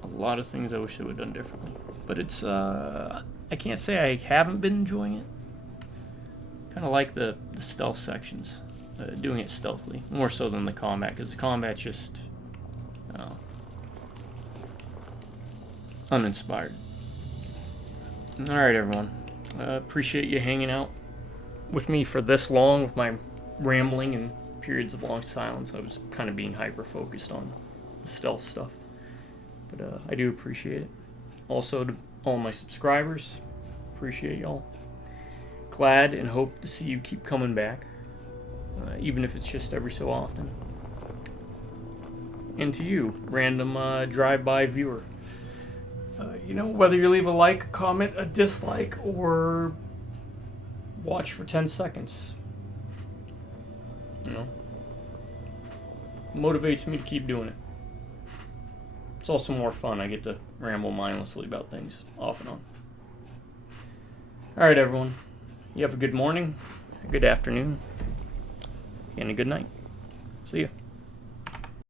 a lot of things I wish they would have done differently. But it's, I can't say I haven't been enjoying it. Kind of like the stealth sections, doing it stealthily, more so than the combat, because the combat's just uninspired. Alright, everyone. Appreciate you hanging out with me for this long with my rambling and periods of long silence. I was kind of being hyper-focused on the stealth stuff. But I do appreciate it. Also, to all my subscribers, appreciate y'all. Glad and hope to see you keep coming back, even if it's just every so often. And to you, random drive-by viewer. You know, whether you leave a like, a comment, a dislike, or watch for 10 seconds, you know, motivates me to keep doing it. It's also more fun. I get to ramble mindlessly about things off and on. Alright, everyone. You have a good morning, a good afternoon, and a good night. See ya.